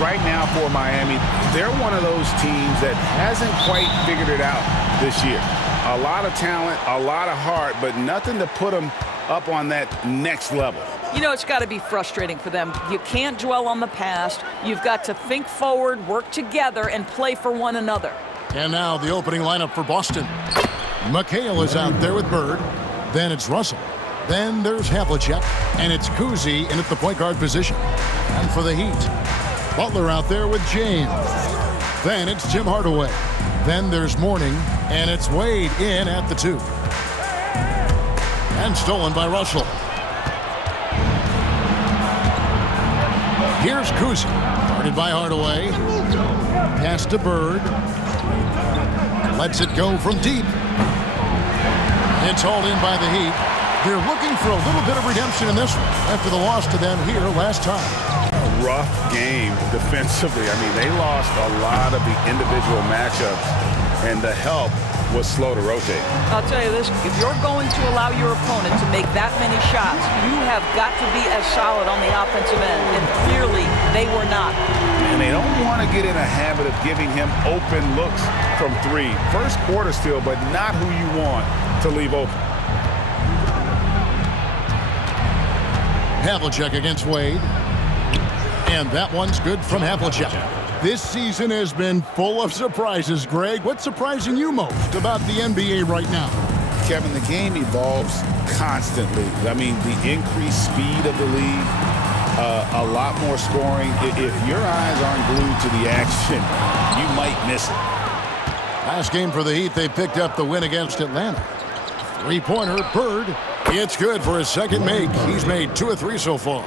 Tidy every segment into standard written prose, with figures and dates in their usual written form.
right now for Miami, they're one of those teams that hasn't quite figured it out this year. A lot of talent, a lot of heart, but nothing to put them up on that next level. You know, it's got to be frustrating for them. You can't dwell on the past. You've got to think forward, work together, and play for one another. And now the opening lineup for Boston. McHale is out there with Bird. Then it's Russell. Then there's Havlicek. And it's Kuzi in at the point guard position. And for the Heat, Butler out there with James. Then it's Tim Hardaway. Then there's Mourning. And it's Wade in at the 2. And stolen by Russell. Here's Kuzi. Guarded by Hardaway. Pass to Bird. Lets it go from deep. It's hauled in by the Heat. They're looking for a little bit of redemption in this one after the loss to them here last time. A rough game defensively. I mean, they lost a lot of the individual matchups, and the help was slow to rotate. I'll tell you this, if you're going to allow your opponent to make that many shots, you have got to be as solid on the offensive end, and clearly they were not. And they don't want to get in a habit of giving him open looks from 3. First quarter still, but not who you want to leave open. Havlicek against Wade. And that one's good from Havlicek. This season has been full of surprises, Greg. What's surprising you most about the NBA right now? Kevin, the game evolves constantly. I mean, the increased speed of the league, a lot more scoring. If your eyes aren't glued to the action, you might miss it. Last game for the Heat, they picked up the win against Atlanta. Three-pointer, Bird. It's good for his second make. He's made 2 of 3 so far.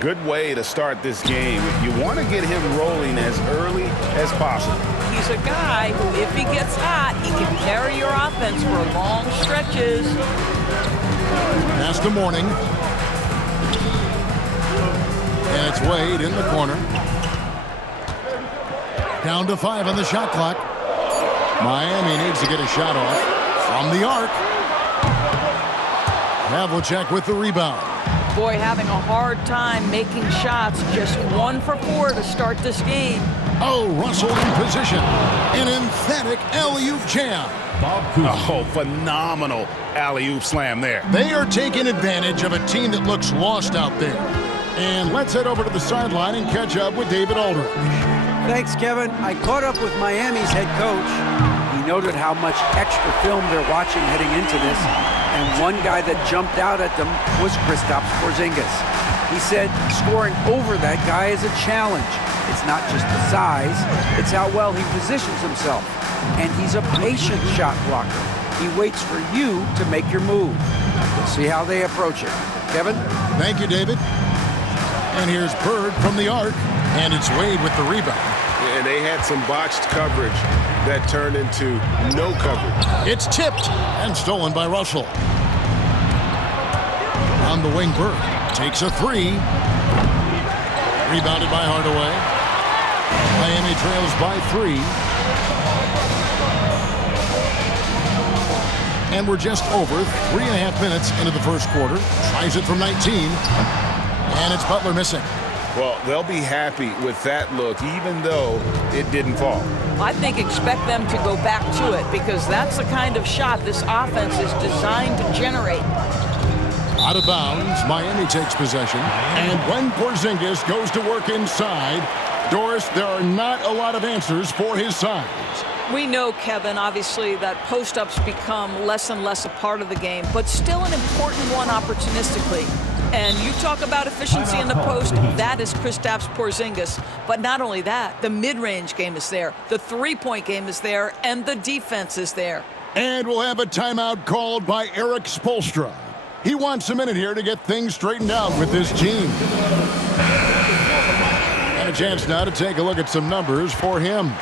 Good way to start this game. You want to get him rolling as early as possible. He's a guy who, if he gets hot, he can carry your offense for long stretches. Pass to Mourning. And it's Wade in the corner. Down to 5 on the shot clock. Miami needs to get a shot off from the arc. Havlicek with the rebound. Boy, having a hard time making shots. Just 1 for 4 to start this game. Oh, Russell in position. An emphatic alley-oop jam. Oh, phenomenal alley-oop slam there. They are taking advantage of a team that looks lost out there. And let's head over to the sideline and catch up with David Aldridge. Thanks, Kevin. I caught up with Miami's head coach. He noted how much extra film they're watching heading into this. And one guy that jumped out at them was Kristaps Porzingis. He said scoring over that guy is a challenge. It's not just the size, it's how well he positions himself. And he's a patient shot blocker. He waits for you to make your move. We'll see how they approach it. Kevin? Thank you, David. And here's Bird from the arc, and it's Wade with the rebound. And they had some botched coverage that turned into no coverage. It's tipped and stolen by Russell. On the wing, Bird takes a 3. Rebounded by Hardaway. Miami trails by 3. And we're just over 3.5 minutes into the first quarter. Tries it from 19. And it's Butler missing. Well, they'll be happy with that look, even though it didn't fall. I think expect them to go back to it because that's the kind of shot this offense is designed to generate. Out of bounds, Miami takes possession. And when Porzingis goes to work inside, Doris, there are not a lot of answers for his size. We know, Kevin, obviously, that post-ups become less and less a part of the game, but still an important one opportunistically. And you talk about efficiency in the post, that is Kristaps Porzingis. But not only that, the mid-range game is there, the three-point game is there, and the defense is there. And we'll have a timeout called by Eric Spoelstra. He wants a minute here to get things straightened out with this team. And a chance now to take a look at some numbers for him.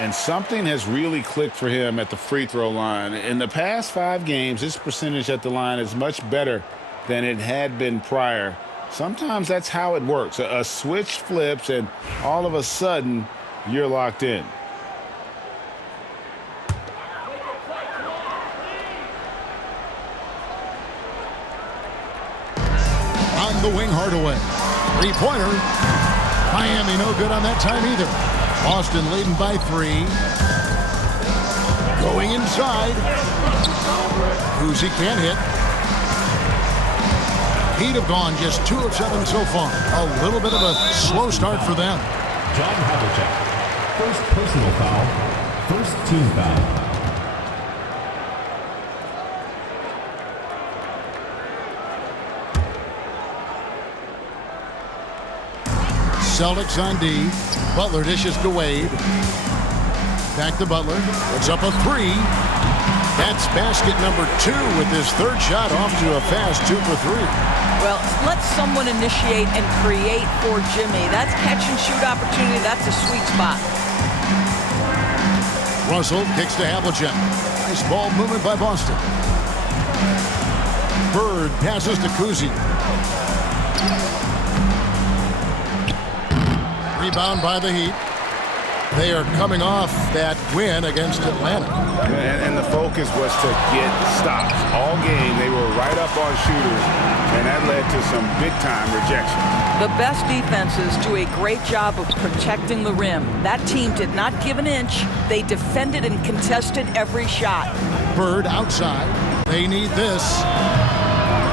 And something has really clicked for him at the free throw line. In the past 5 games, his percentage at the line is much better than it had been prior. Sometimes that's how it works. A switch flips and all of a sudden you're locked in. On the wing, Hardaway. Three-pointer by Miami no good on that time either. Boston leading by 3. Going inside. Kuzi can't hit. Heat have gone just 2 of 7 so far. A little bit of a slow start for them. John Havlicek. First personal foul. First team foul. Celtics on D. Butler dishes to Wade. Back to Butler. Puts up a 3. That's basket number 2 with his 3rd shot off to a fast 2 for 3. Well, let someone initiate and create for Jimmy. That's catch and shoot opportunity. That's a sweet spot. Russell kicks to Havlicek. Nice ball movement by Boston. Bird passes to Kuzi. Rebound by the Heat. They are coming off that win against Atlanta. And the focus was to get stops. All game, they were right up on shooters, and that led to some big-time rejection. The best defenses do a great job of protecting the rim. That team did not give an inch. They defended and contested every shot. Bird outside. They need this.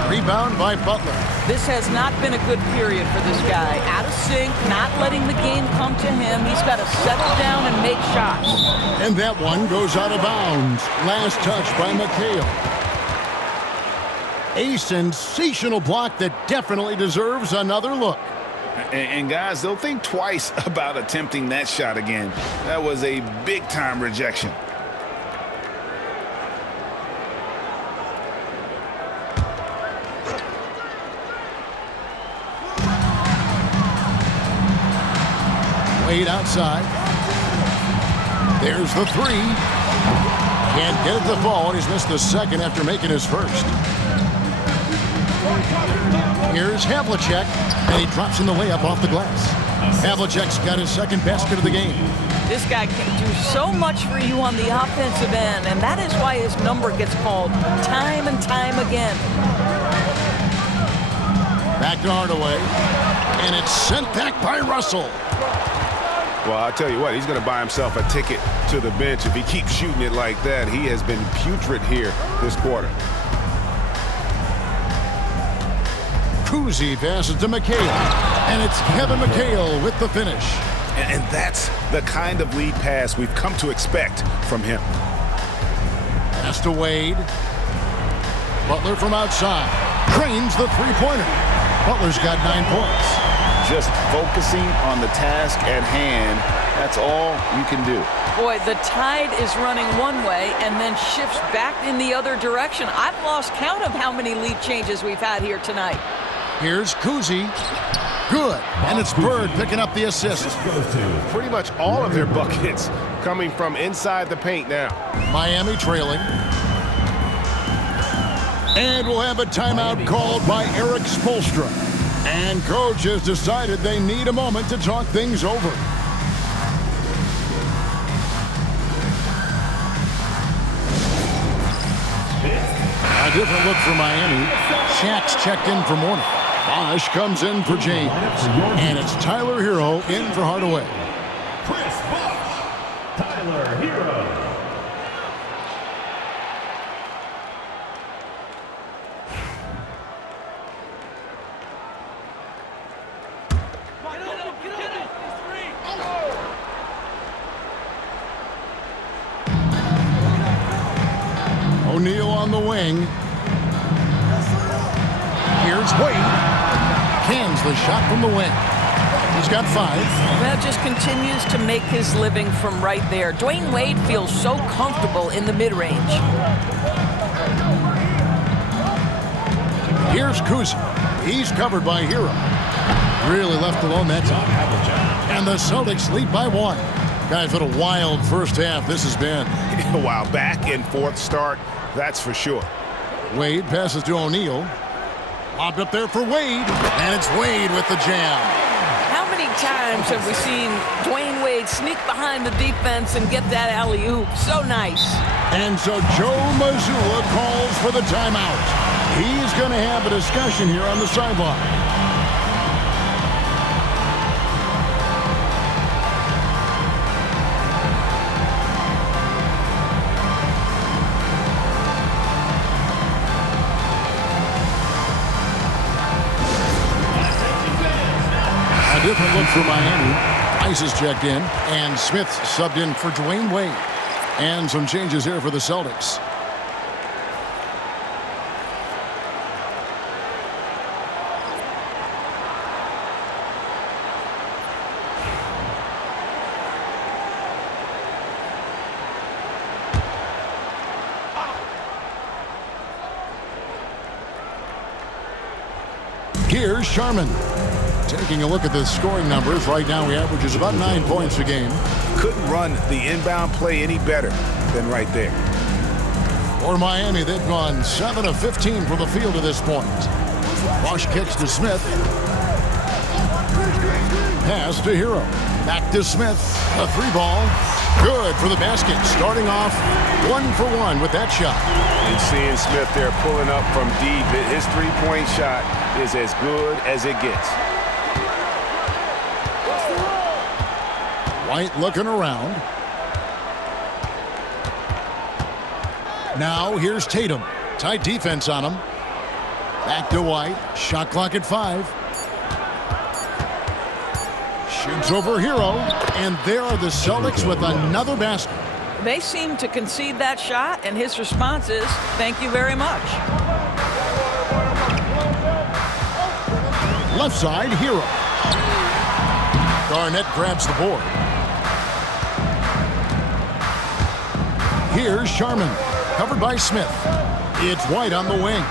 Rebound by Butler. This has not been a good period for this guy. Out of sync, not letting the game come to him. He's got to settle down and make shots. And that one goes out of bounds. Last touch by McHale. A sensational block that definitely deserves another look. And guys, they'll think twice about attempting that shot again. That was a big-time rejection. Wade outside. There's the 3. Can't get it to fall, and he's missed the second after making his first. Here's Havlicek, and he drops in the layup off the glass. Havlicek's got his second basket of the game. This guy can do so much for you on the offensive end, and that is why his number gets called time and time again. Back to Hardaway, and it's sent back by Russell. Well, I'll tell you what, he's going to buy himself a ticket to the bench if he keeps shooting it like that. He has been putrid here this quarter. Kuzi passes to McHale, and it's Kevin McHale with the finish. And that's the kind of lead pass we've come to expect from him. Pass to Wade. Butler from outside. Drains the three-pointer. Butler's got 9 points. Just focusing on the task at hand, that's all you can do. Boy, the tide is running one way and then shifts back in the other direction. I've lost count of how many lead changes we've had here tonight. Here's Kuzi. Good. And it's Bird picking up the assist. Pretty much all of their buckets coming from inside the paint now. Miami trailing. And we'll have a timeout called by Eric Spoelstra. And coach has decided they need a moment to talk things over. A different look for Miami. Shaq's checked in for Mourning. Bosh comes in for James. And it's Tyler Hero in for Hardaway. Chris Bosh. Tyler Hero. O'Neal on the wing. Here's Wade. Cans the shot from the wing. He's got 5. Well, just continues to make his living from right there. Dwayne Wade feels so comfortable in the mid-range. Here's Kuzi. He's covered by Hero. Really left alone that time. And the Celtics lead by 1. Guys, what a wild first half this has been. Wow, back and forth start, that's for sure. Wade passes to O'Neal. Lobbed up there for Wade. And it's Wade with the jam. How many times have we seen Dwayne Wade sneak behind the defense and get that alley-oop? So nice. And so Joe Mazzulla calls for the timeout. He's going to have a discussion here on the sideline. Miami. Rice is checked in, and Smith subbed in for Dwayne Wade. And some changes here for the Celtics. Here's Sharman. Taking a look at the scoring numbers. Right now, he averages about 9 points a game. Couldn't run the inbound play any better than right there. For Miami, they've gone 7 of 15 from the field to this point. Wash kicks to Smith. Pass to Hero. Back to Smith. A 3-ball. Good for the basket. Starting off 1 for 1 with that shot. And seeing Smith there pulling up from deep, his three-point shot is as good as it gets. White looking around. Now here's Tatum. Tight defense on him. Back to White. Shot clock at 5. Shoots over Hero. And there are the Celtics with another basket. They seem to concede that shot, and his response is, thank you very much. Left side, Hero. Garnett grabs the board. Here's Sharman. Covered by Smith. It's White on the wing.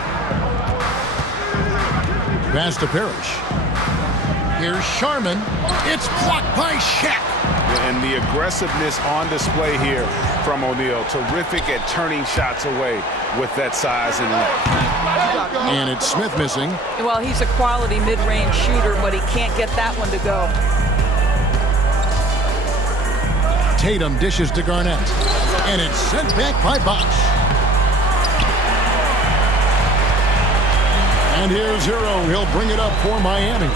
Pass to Parrish. Here's Sharman. It's blocked by Shaq. And the aggressiveness on display here from O'Neal. Terrific at turning shots away with that size and length. And it's Smith missing. Well, he's a quality mid-range shooter, but he can't get that one to go. Tatum dishes to Garnett. And it's sent back by Bosh. And here's Hero. He'll bring it up for Miami.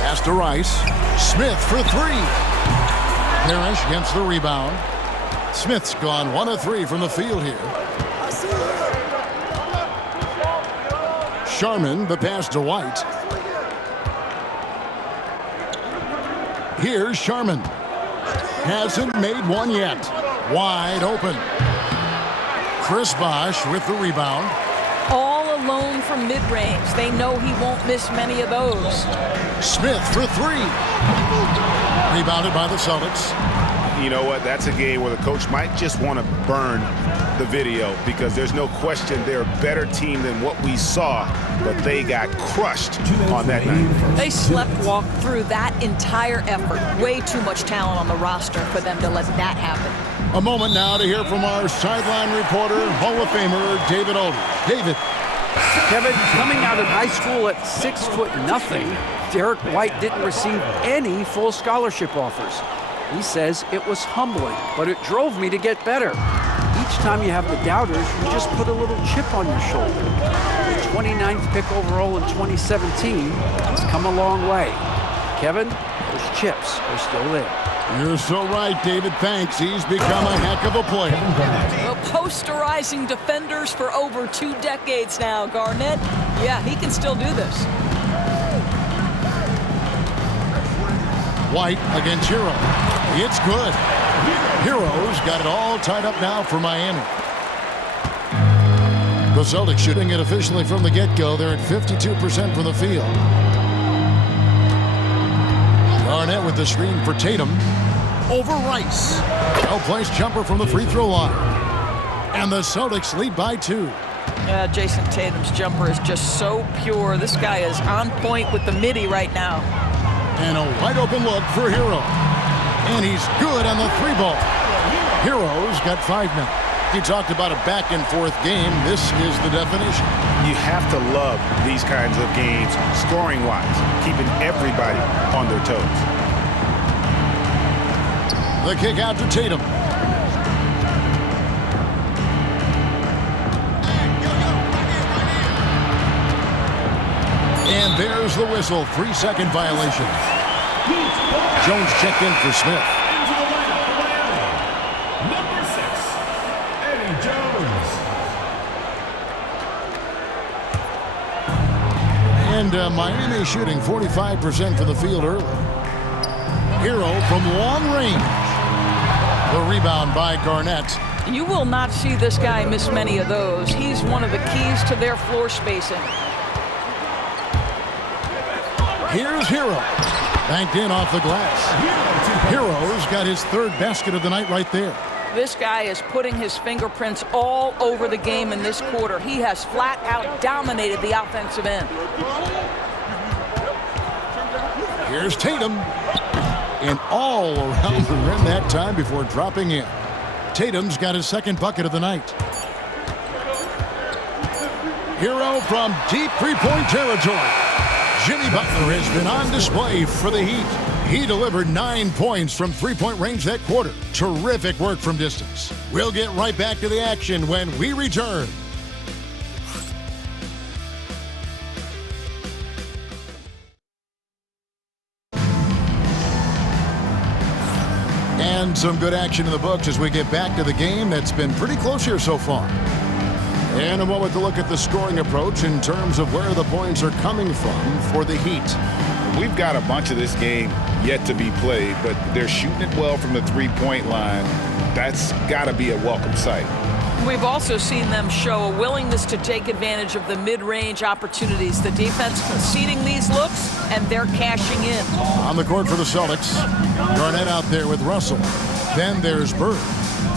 Pass to Rice. Smith for 3. Parrish gets the rebound. Smith's gone 1 of 3 from the field here. Sharman, the pass to White. Here's Sharman. Hasn't made one yet. Wide open. Chris Bosh with the rebound. All alone from mid-range. They know he won't miss many of those. Smith for 3. Rebounded by the Celtics. You know what? That's a game where the coach might just want to burn the video because there's no question they're a better team than what we saw, but they got crushed on that night. They slept-walked through that entire effort. Way too much talent on the roster for them to let that happen. A moment now to hear from our sideline reporter, Hall of Famer David Aldridge. David. Kevin, coming out of high school at 6'0", Derek White didn't receive any full scholarship offers. He says it was humbling, but it drove me to get better. Each time you have the doubters, you just put a little chip on your shoulder. The 29th pick overall in 2017 has come a long way. Kevin, those chips are still there. You're so right, David. Thanks. He's become a heck of a player. Well, posterizing defenders for over 2 decades now, Garnett. Yeah, he can still do this. White against Hero. It's good. Hero's got it all tied up now for Miami. The Celtics shooting it officially from the get-go. They're at 52% from the field. Garnett with the screen for Tatum. Over Rice. Well-placed jumper from the free throw line. And the Celtics lead by 2. Jason Tatum's jumper is just so pure. This guy is on point with the midi right now. And a wide open look for Hero. And he's good on the 3-ball. Hero's got 5 now. He talked about a back-and-forth game. This is the definition. You have to love these kinds of games, scoring-wise, keeping everybody on their toes. The kick out to Tatum. And there's the whistle. 3-second violation. Jones checked in for Smith. Number 6, Eddie Jones. And Miami shooting 45% from the field early. Hero from long range. The rebound by Garnett. You will not see this guy miss many of those. He's one of the keys to their floor spacing. Here's Hero. Banked in off the glass. Hero's got his third basket of the night right there. This guy is putting his fingerprints all over the game in this quarter. He has flat out dominated the offensive end. Here's Tatum. And all around the rim that time before dropping in. Tatum's got his second bucket of the night. Hero from deep three-point territory. Jimmy Butler has been on display for the Heat. He delivered 9 points from three-point range that quarter. Terrific work from distance. We'll get right back to the action when we return. And some good action in the books as we get back to the game that's been pretty close here so far. And a moment to look at the scoring approach in terms of where the points are coming from for the Heat. We've got a bunch of this game yet to be played, but they're shooting it well from the three-point line. That's got to be a welcome sight. We've also seen them show a willingness to take advantage of the mid-range opportunities. The defense conceding these looks, and they're cashing in. On the court for the Celtics, Garnett out there with Russell. Then there's Bird.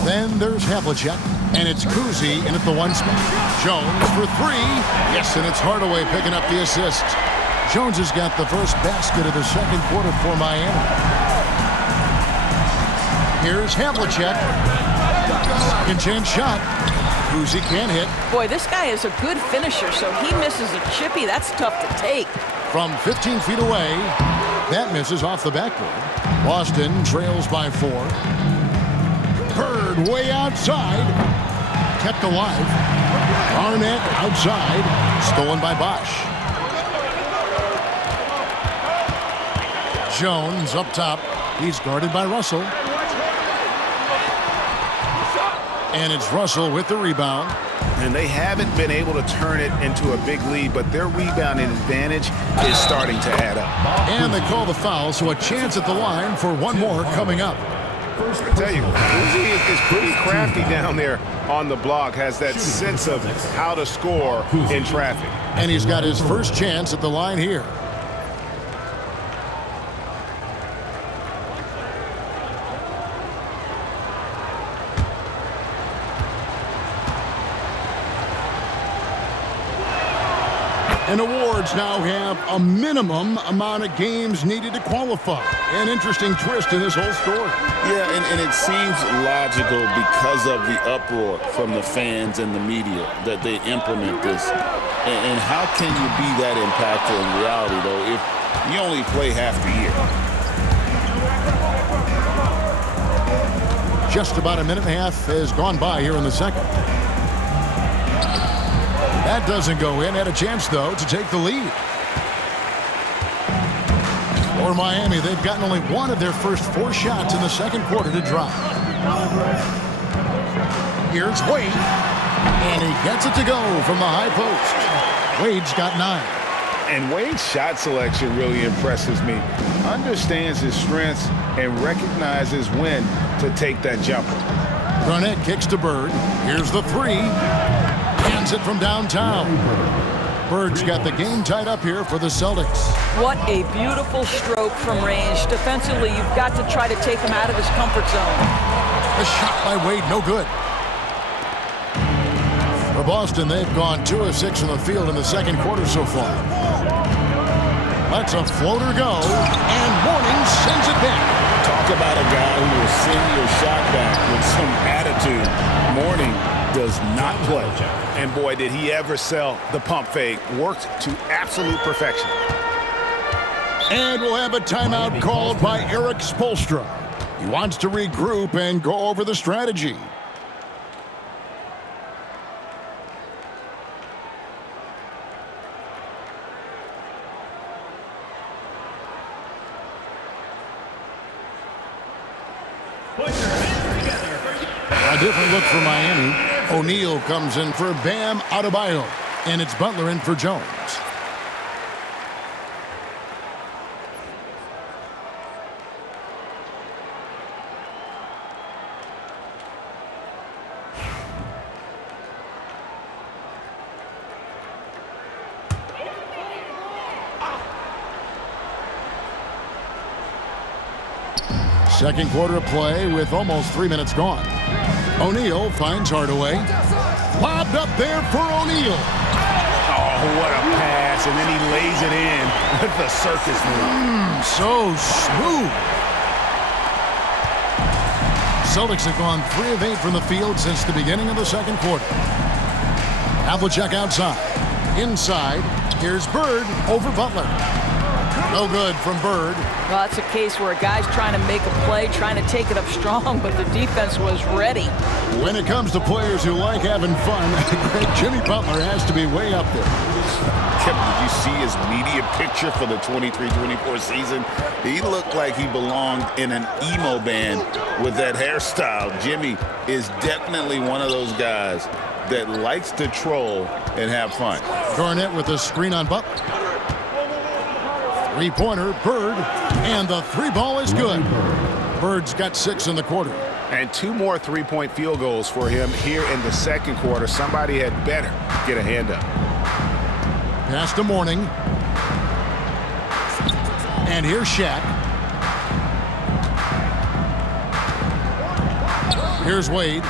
Then there's Havlicek. And it's Kuzi in at the one spot. Jones for three. Yes, and it's Hardaway picking up the assist. Jones has got the first basket of the second quarter for Miami. Here's Havlicek. Second chance shot. Kuzi can't hit. Boy, this guy is a good finisher, so he misses a chippy. That's tough to take. From 15 feet away, that misses off the backboard. Boston trails by 4. Bird way outside. Kept alive. Garnett outside. Stolen by Bosch. Jones up top. He's guarded by Russell. And it's Russell with the rebound. And they haven't been able to turn it into a big lead, but their rebounding advantage is starting to add up. And they call the foul, so a chance at the line for one more coming up. I tell you, Uzi is pretty crafty down there on the block, has that sense of how to score in traffic. And he's got his first chance at the line here. And awards now have a minimum amount of games needed to qualify. An interesting twist in this whole story. Yeah, and it seems logical because of the uproar from the fans and the media that they implement this. And how can you be that impactful in reality, though, if you only play half the year? Just about a minute and a half has gone by here in the second. That doesn't go in. Had a chance, though, to take the lead. For Miami, they've gotten only one of their first 4 shots in the second quarter to drop. Here's Wade. And he gets it to go from the high post. Wade's got 9. And Wade's shot selection really impresses me. Understands his strengths and recognizes when to take that jumper. Garnett kicks to Bird. Here's the 3. Hands it from downtown. Bird's got the game tied up here for the Celtics. What a beautiful stroke from range. Defensively, you've got to try to take him out of his comfort zone. The shot by Wade, no good. For Boston, they've gone 2 of 6 in the field in the second quarter so far. Lets a floater go, and Mourning sends it back. Talk about a guy who will send your shot back with some attitude. Mourning does not play. And boy, did he ever sell the pump fake. Worked to absolute perfection. And we'll have a timeout called by Eric Spoelstra. He wants to regroup and go over the strategy. A different look for Miami. O'Neal comes in for Bam Adebayo, and it's Butler in for Jones. Second quarter of play with almost 3 minutes gone. O'Neal finds Hardaway. Lobbed up there for O'Neal. Oh, what a pass, and then he lays it in with the circus move. So smooth. Celtics have gone 3 of 8 from the field since the beginning of the second quarter. Havlicek outside. Inside, here's Bird over Butler. No good from Bird. Well, that's a case where a guy's trying to make a play, trying to take it up strong, but the defense was ready. When it comes to players who like having fun, Jimmy Butler has to be way up there. Kevin, did you see his media picture for the 23-24 season? He looked like he belonged in an emo band with that hairstyle. Jimmy is definitely one of those guys that likes to troll and have fun. Garnett with a screen on Butler. Three-pointer, Bird, and the three ball is good. Bird's got 6 in the quarter. And 2 more three-point field goals for him here in the second quarter. Somebody had better get a hand up. Pass to Mourning. And here's Shaq. Here's Wade.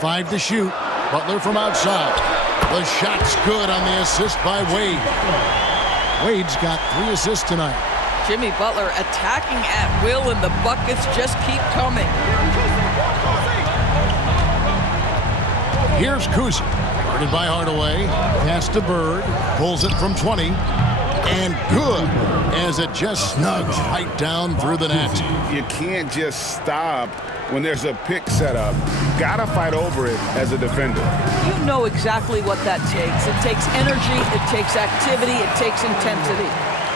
5 to shoot. Butler from outside. The shot's good on the assist by Wade. Wade's got 3 assists tonight. Jimmy Butler attacking at will, and the buckets just keep coming. Here's Kuzi. Guarded by Hardaway. Pass to Bird. Pulls it from 20. And good as it just snugs right down through the net. You can't just stop when there's a pick set up. Gotta fight over it as a defender. You know exactly what that takes. It takes energy, it takes activity, it takes intensity.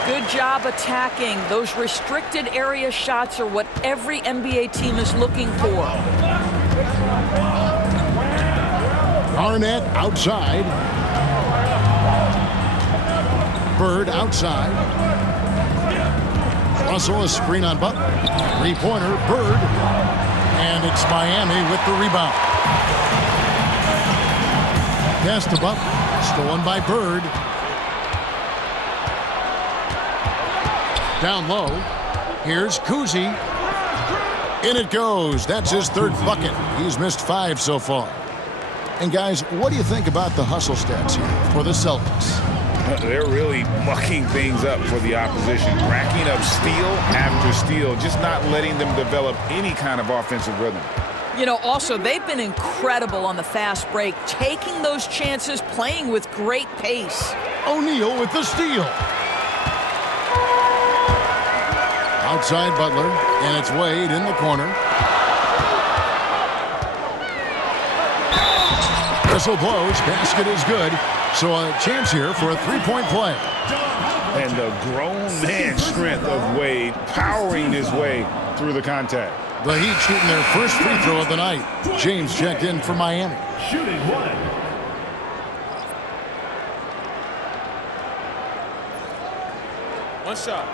Good job attacking. Those restricted area shots are what every NBA team is looking for. Garnett outside. Bird outside. Russell a screen on Butler. Three-pointer, Bird. And it's Miami with the rebound. Pass to Butler. Stolen by Bird. Down low. Here's Kuzi. In it goes. That's his 3rd bucket. He's missed 5 so far. And guys, what do you think about the hustle stats here for the Celtics? They're really mucking things up for the opposition, racking up steal after steal, just not letting them develop any kind of offensive rhythm. You know, also, they've been incredible on the fast break, taking those chances, playing with great pace. O'Neal with the steal. Outside Butler, and it's Wade in the corner. Whistle blows, basket is good. So a chance here for a three-point play. And the grown man strength of Wade powering his way through the contact. The Heat shooting their first free throw of the night. James checked in for Miami. Shooting 1. One shot.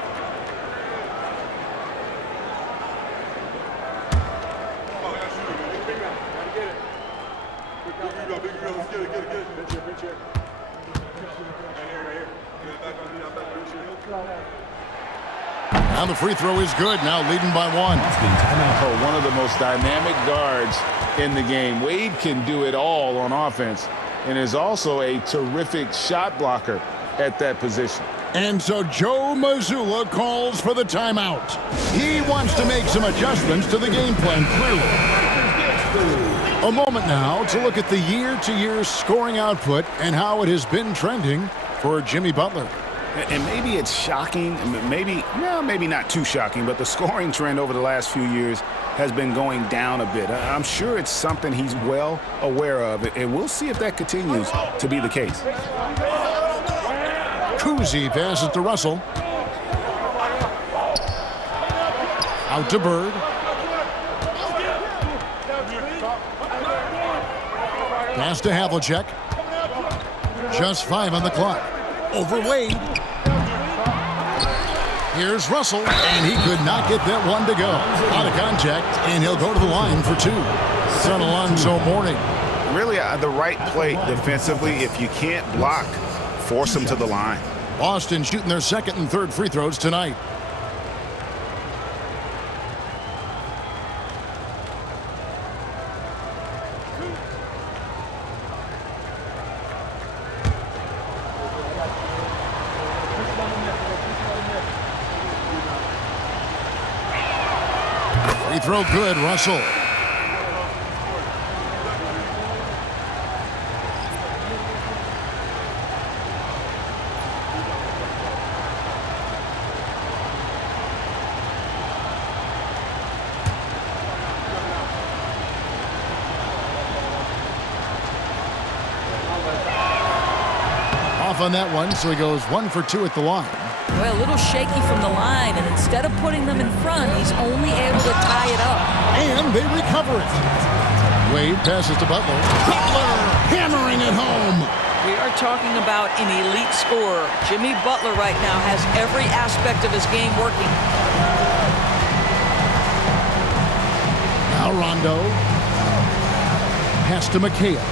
Now the free throw is good. Now leading by 1. Oh, one of the most dynamic guards in the game. Wade can do it all on offense and is also a terrific shot blocker at that position. And so Joe Mazzulla calls for the timeout. He wants to make some adjustments to the game plan, clearly. A moment now to look at the year-to-year scoring output and how it has been trending for Jimmy Butler. And maybe it's shocking, maybe not too shocking, but the scoring trend over the last few years has been going down a bit. I'm sure it's something he's well aware of, and we'll see if that continues to be the case. Kuzi passes to Russell. Out to Bird. Pass to Havlicek. Just 5 on the clock. Over Wade. Here's Russell, and he could not get that one to go. Out of contact, and he'll go to the line for 2. It's on Alonzo Mourning. Really the right play defensively. If you can't block, force them to the line. Boston shooting their second and third free throws tonight. Free throw good, Russell. Off on that one, so he goes 1 for 2 at the line. Well, a little shaky from the line, and instead of putting them in front, he's only able to tie it up. And they recover it. Wade passes to Butler. Butler hammering it home. We are talking about an elite scorer. Jimmy Butler right now has every aspect of his game working. Now Rondo. Pass to McHale.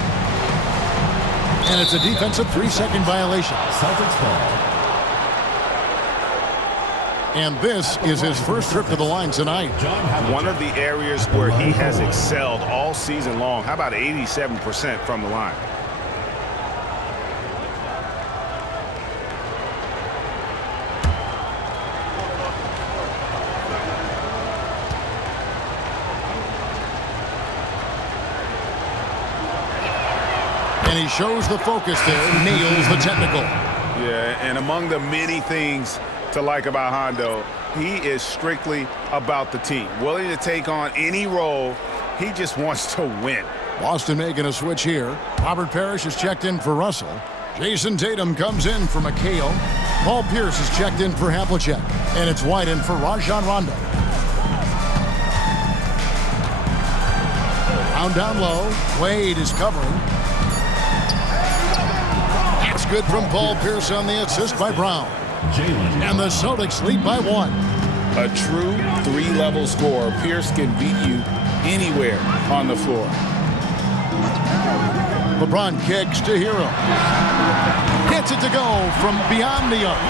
And it's a defensive 3-second violation. Celtics ball. And this is his first trip to the line tonight. One of the areas where he has excelled all season long. How about 87% from the line? And he shows the focus there, nails the technical. Yeah, and among the many things to like about Hondo, he is strictly about the team. Willing to take on any role. He just wants to win. Boston making a switch here. Robert Parrish is checked in for Russell. Jason Tatum comes in for McHale. Paul Pierce is checked in for Havlicek. And it's White in for Rajon Rondo. Down low. Wade is covering. That's good from Paul Pierce on the assist by Brown. And the Celtics lead by 1. A true 3-level scorer. Pierce can beat you anywhere on the floor. LeBron kicks to Hero. Gets it to go from beyond the arc.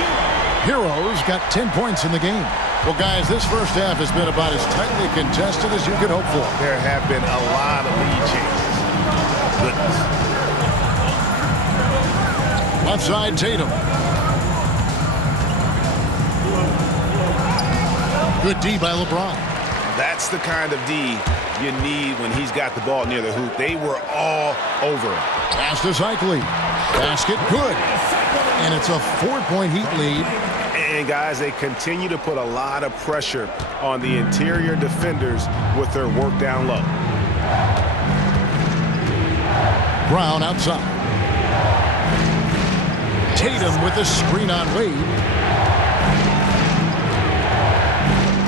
Hero's got 10 points in the game. Well, guys, this first half has been about as tightly contested as you could hope for. There have been a lot of lead changes. Goodness. Left side, Tatum. Good D by LeBron. That's the kind of D you need when he's got the ball near the hoop. They were all over him. Pass to Cycli. Basket good. And it's a 4-point Heat lead. And, guys, they continue to put a lot of pressure on the interior defenders with their work down low. Brown outside. Tatum with the screen on Wade.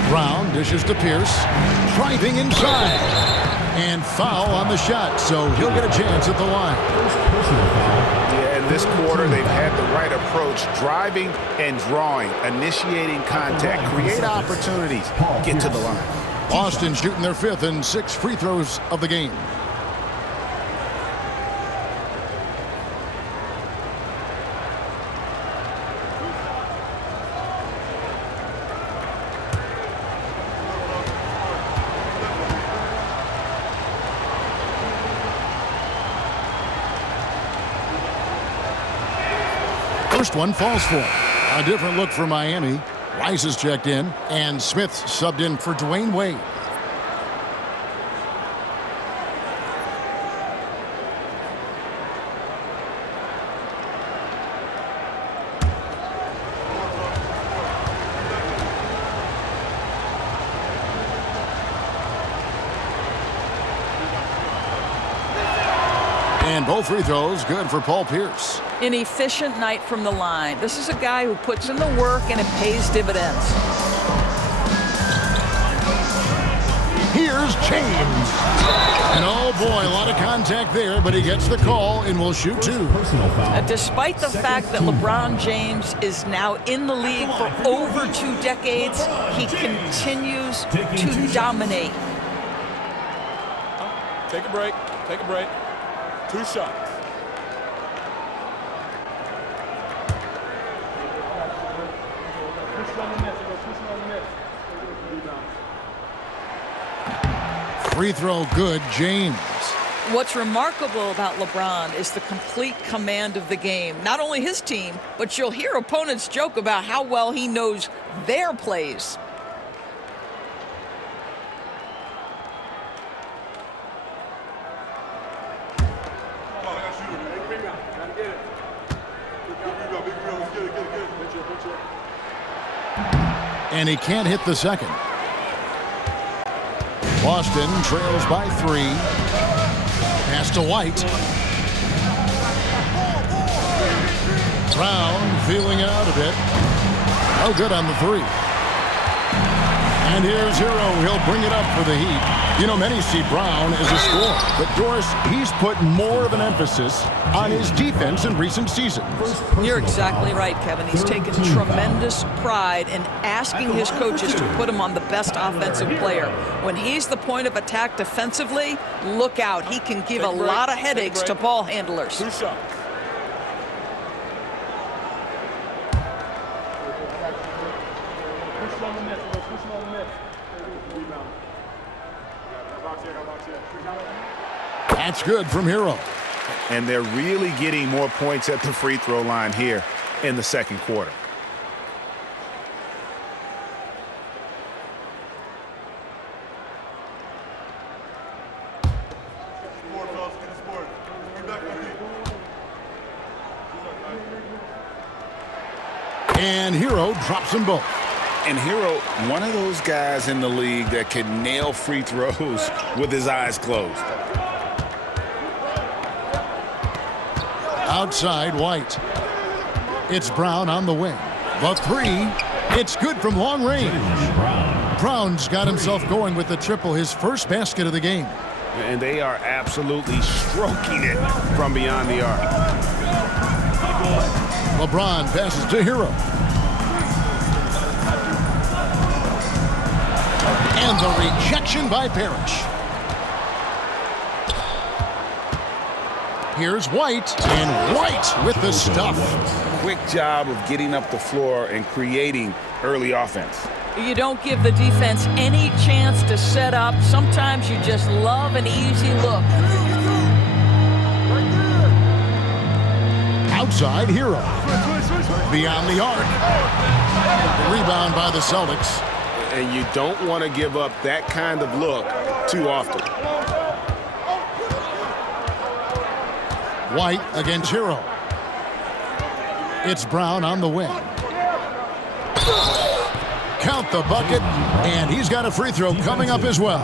Brown dishes to Pierce. Driving inside. And foul on the shot, so he'll get a chance at the line. Yeah, in this quarter, they've had the right approach. Driving and drawing. Initiating contact. Create opportunities. Get to the line. Boston shooting their 5th and 6th free throws of the game. First one falls for him. A different look for Miami. Rice is checked in, and Smith subbed in for Dwayne Wade. And both free throws good for Paul Pierce. An efficient night from the line. This is a guy who puts in the work and it pays dividends. Here's James. And oh boy, a lot of contact there, but he gets the call and will shoot 2. Despite the fact that LeBron James is now in the league for over 2 decades, he continues to dominate. Take a break. Take a break. 2 shots. Free throw good, James. What's remarkable about LeBron is the complete command of the game. Not only his team, but you'll hear opponents joke about how well he knows their plays. And he can't hit the second. Boston trails by 3. Pass to White. Brown feeling it out a bit. No good on the 3. And here's Hero. He'll bring it up for the Heat. You know, many see Brown as a scorer, but Doris, he's put more of an emphasis on his defense in recent seasons. You're exactly right, Kevin. He's taken tremendous pride in asking his coaches to put him on the best offensive player. When he's the point of attack defensively, look out. He can give a lot of headaches to ball handlers. 2 shots. That's good from Hero. And they're really getting more points at the free throw line here in the second quarter. And Hero drops them both. And Hero, one of those guys in the league that can nail free throws with his eyes closed. Outside, White. It's Brown on the wing. The 3, it's good from long range. Brown's got himself going with the triple, his first basket of the game. And they are absolutely stroking it from beyond the arc. LeBron passes to Hero. And the rejection by Parrish. Here's White, and White with the stuff. Quick job of getting up the floor and creating early offense. You don't give the defense any chance to set up. Sometimes you just love an easy look. Outside, Hero. Beyond the arc. Rebound by the Celtics. And you don't want to give up that kind of look too often. White against Hero. It's Brown on the wing. Count the bucket, and he's got a free throw coming up as well.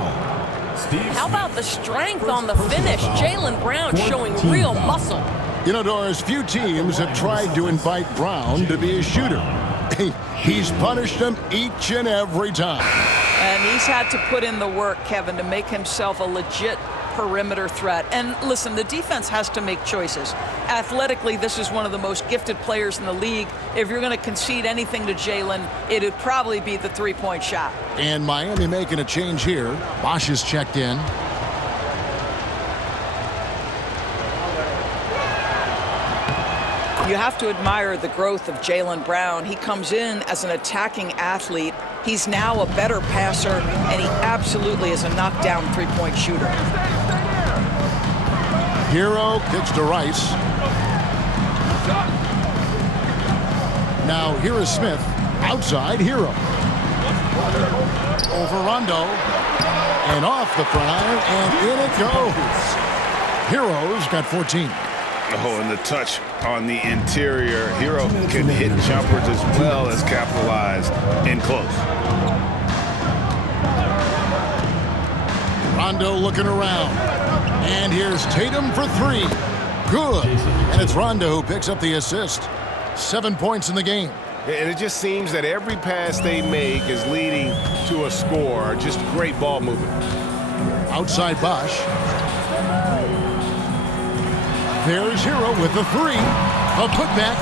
How about the strength on the finish? Jaylen Brown showing real muscle. You know, Doris, few teams have tried to invite Brown to be a shooter. He's punished them each and every time. And he's had to put in the work, Kevin, to make himself a legit perimeter threat. And listen, the defense has to make choices. Athletically, this is one of the most gifted players in the league. If you're going to concede anything to Jaylen, it'd probably be the three-point shot. And Miami making a change here. Bosch is checked in. You have to admire the growth of Jaylen Brown. He comes in as an attacking athlete. He's now a better passer, and he absolutely is a knockdown three-point shooter. Hero kicks to Rice. Now here is Smith. Outside, Hero. Over Rondo. And off the front iron, and in it goes. Hero's got 14. Oh, and the touch on the interior. Hero can hit jumpers as well as capitalize in close. Rondo looking around. And here's Tatum for 3. Good. And it's Rondo who picks up the assist. 7 points in the game. And it just seems that every pass they make is leading to a score. Just great ball movement. Outside Bosch. There's Hero with the 3. A putback.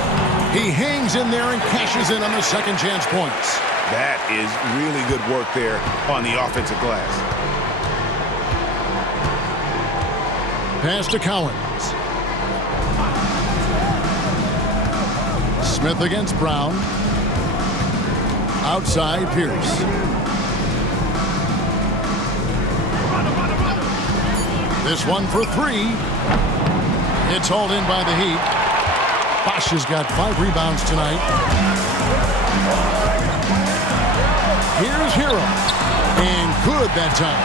He hangs in there and cashes in on the second chance points. That is really good work there on the offensive glass. Pass to Collins. Smith against Brown. Outside Pierce. This one for 3. It's hauled in by the Heat. Bosch has got 5 rebounds tonight. Here's Hero. And good that time.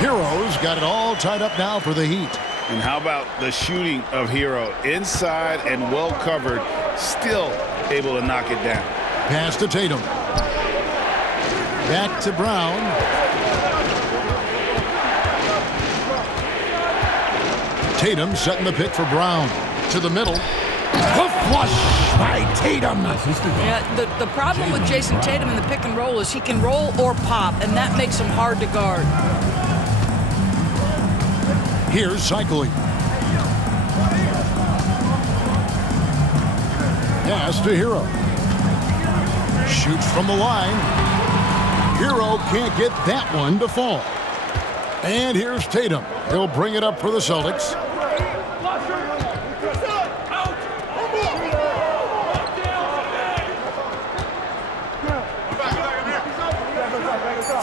Hero's got it all tied up now for the Heat. And how about the shooting of Hero? Inside and well covered, still able to knock it down. Pass to Tatum. Back to Brown. Tatum setting the pick for Brown. To the middle. The flush by Tatum. Yeah, the problem with Jason Tatum in the pick and roll is he can roll or pop, and that makes him hard to guard. Here's cycling. Pass to Hero. Shoots from the line. Hero can't get that one to fall. And here's Tatum. He'll bring it up for the Celtics.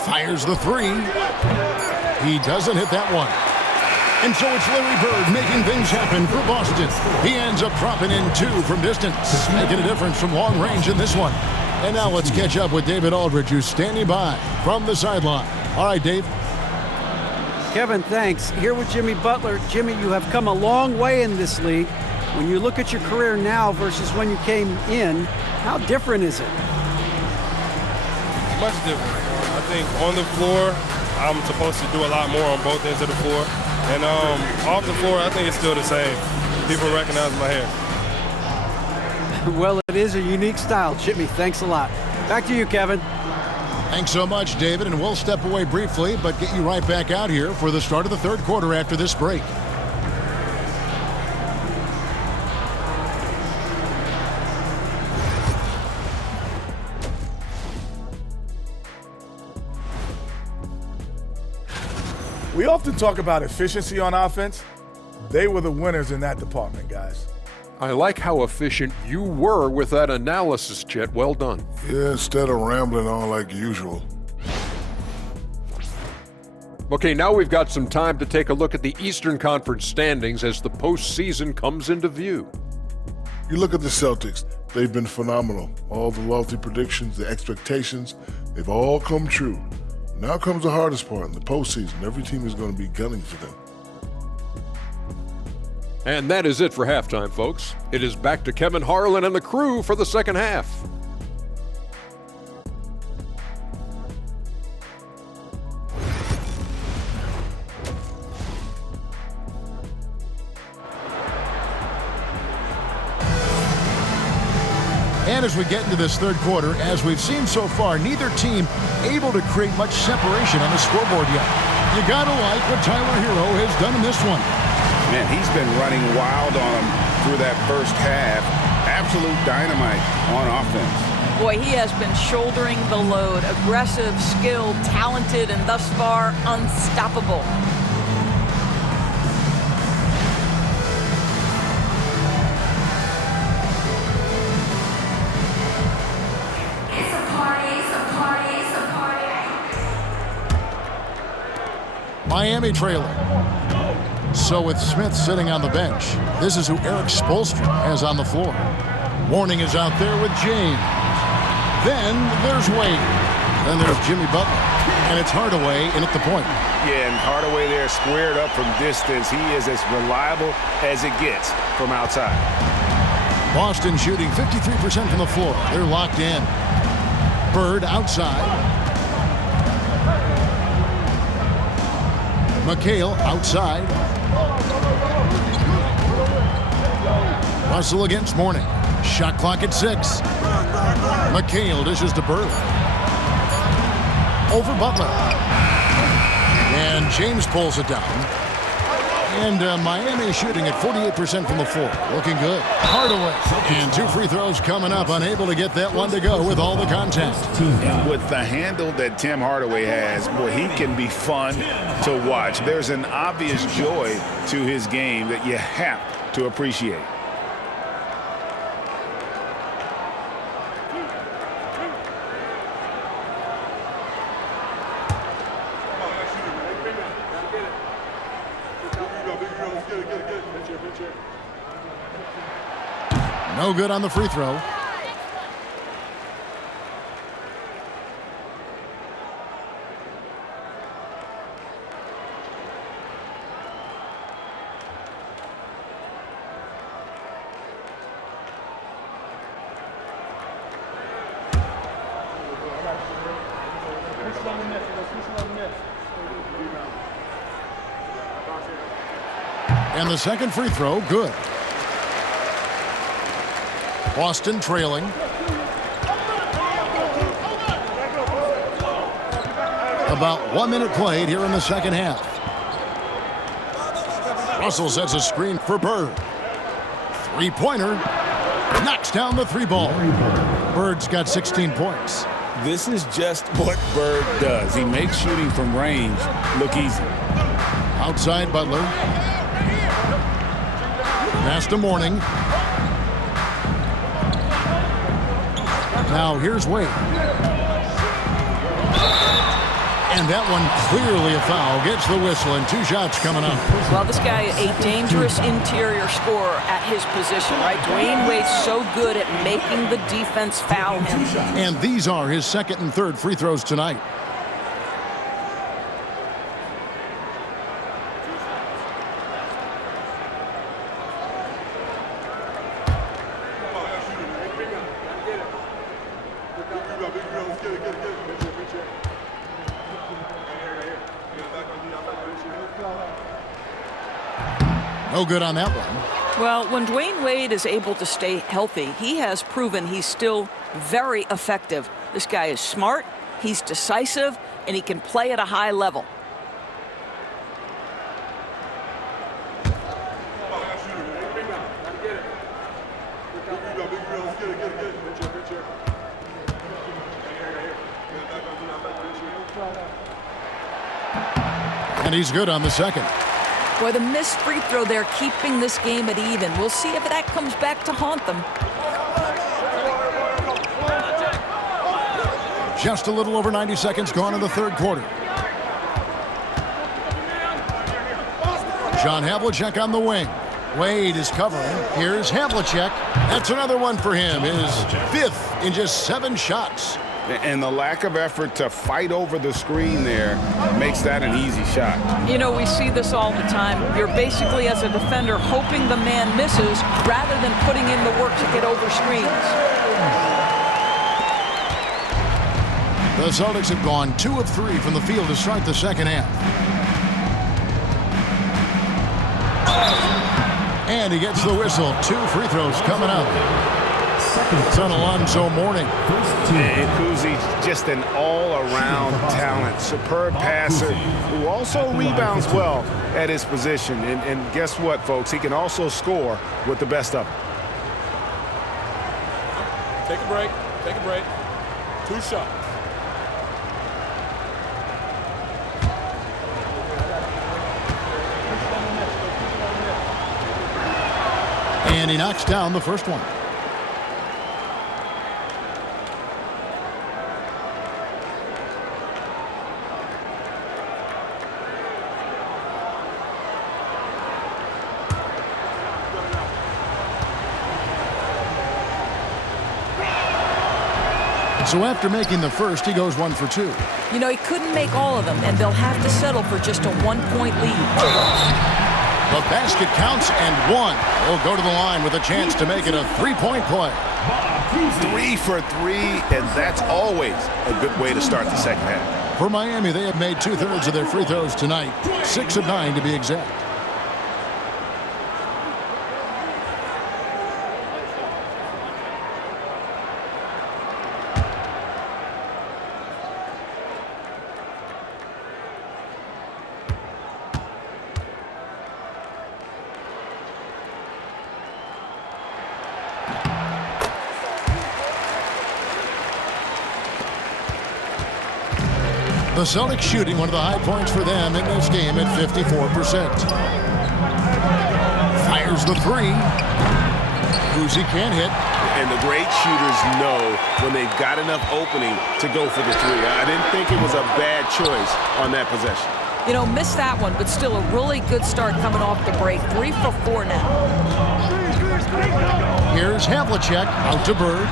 Fires the three. He doesn't hit that one. And so it's Larry Bird making things happen for Boston. He ends up dropping in 2 from distance, making a difference from long range in this one. And now let's catch up with David Aldridge, who's standing by from the sideline. All right, Dave. Kevin, thanks. Here with Jimmy Butler. Jimmy, you have come a long way in this league. When you look at your career now versus when you came in, how different is it? Much different. I think on the floor, I'm supposed to do a lot more on both ends of the floor. And off the floor, I think it's still the same. People recognize my hair. Well, it is a unique style, Jimmy. Thanks a lot. Back to you, Kevin. Thanks so much, David. And we'll step away briefly, but get you right back out here for the start of the third quarter after this break. We often talk about efficiency on offense. They were the winners in that department, guys. I like how efficient you were with that analysis, Chet. Well done. Yeah, instead of rambling on like usual. Okay, now we've got some time to take a look at the Eastern Conference standings as the postseason comes into view. You look at the Celtics, they've been phenomenal. All the lofty predictions, the expectations, they've all come true. Now comes the hardest part in the postseason. Every team is going to be gunning for them. And that is it for halftime, folks. It is back to Kevin Harlan and the crew for the second half. And as we get into this third quarter, as we've seen so far, neither team able to create much separation on the scoreboard yet. You gotta like what Tyler Hero has done in this one. Man, he's been running wild on him through that first half. Absolute dynamite on offense. Boy, he has been shouldering the load. Aggressive, skilled, talented, and thus far unstoppable. Miami trailing. So with Smith sitting on the bench, this is who Eric Spoelstra has on the floor. Warning is out there with James. Then there's Wade. Then there's Jimmy Butler. And it's Hardaway in at the point. Yeah, and Hardaway there squared up from distance. He is as reliable as it gets from outside. Boston shooting 53% from the floor. They're locked in. Bird outside. McHale outside. Russell against Mourning. Shot clock at 6. McHale dishes to Bird. Over Butler. And James pulls it down. And Miami shooting at 48% from the floor. Looking good. Hardaway. And 2 free throws coming up. Unable to get that one to go with all the contact. With the handle that Tim Hardaway has, boy, he can be fun to watch. There's an obvious joy to his game that you have to appreciate. No good on the free throw. And the second free throw, good. Boston trailing. About 1 minute played here in the second half. Russell sets a screen for Bird. Three-pointer. Knocks down the three ball. Bird's got 16 points. This is just what Bird does. He makes shooting from range look easy. Outside Butler. Pass to Mourning. Now here's Wade. And that one clearly a foul. Gets the whistle and 2 shots coming up. Well, this guy, a dangerous interior scorer at his position, right? Dwayne Wade's so good at making the defense foul him. And these are his second and third free throws tonight. No good on that one. Well, when Dwayne Wade is able to stay healthy, he has proven he's still very effective. This guy is smart, he's decisive, and he can play at a high level. And he's good on the second. Boy, the missed free throw there, keeping this game at even. We'll see if that comes back to haunt them. Just a little over 90 seconds gone in the third quarter. John Havlicek on the wing. Wade is covering. Here's Havlicek. That's another one for him. His 5th in just 7 shots. And the lack of effort to fight over the screen there makes that an easy shot. You know, we see this all the time. You're basically, as a defender, hoping the man misses rather than putting in the work to get over screens. The Celtics have gone 2 of 3 from the field to start the second half. And he gets the whistle. 2 free throws coming up. It's on Alonzo Mourning. And Kuzi's just an all-around talent, superb passer who also rebounds well at his position. And guess what, folks? He can also score with the best of them. Take a break. Take a break. 2 shots. And he knocks down the first one. So after making the first, he goes 1 for 2. You know, he couldn't make all of them, and they'll have to settle for just a 1-point lead. The basket counts and 1. He'll go to the line with a chance to make it a 3-point play. 3 for 3, and that's always a good way to start the second half. For Miami, they have made 2/3 of their free throws tonight. 6 of 9 to be exact. The Celtics shooting one of the high points for them in this game at 54%. Fires the 3. Kuzi can't hit. And the great shooters know when they've got enough opening to go for the 3. I didn't think it was a bad choice on that possession. You know, missed that one, but still a really good start coming off the break. 3 for 4 now. Here's Havlicek out to Bird.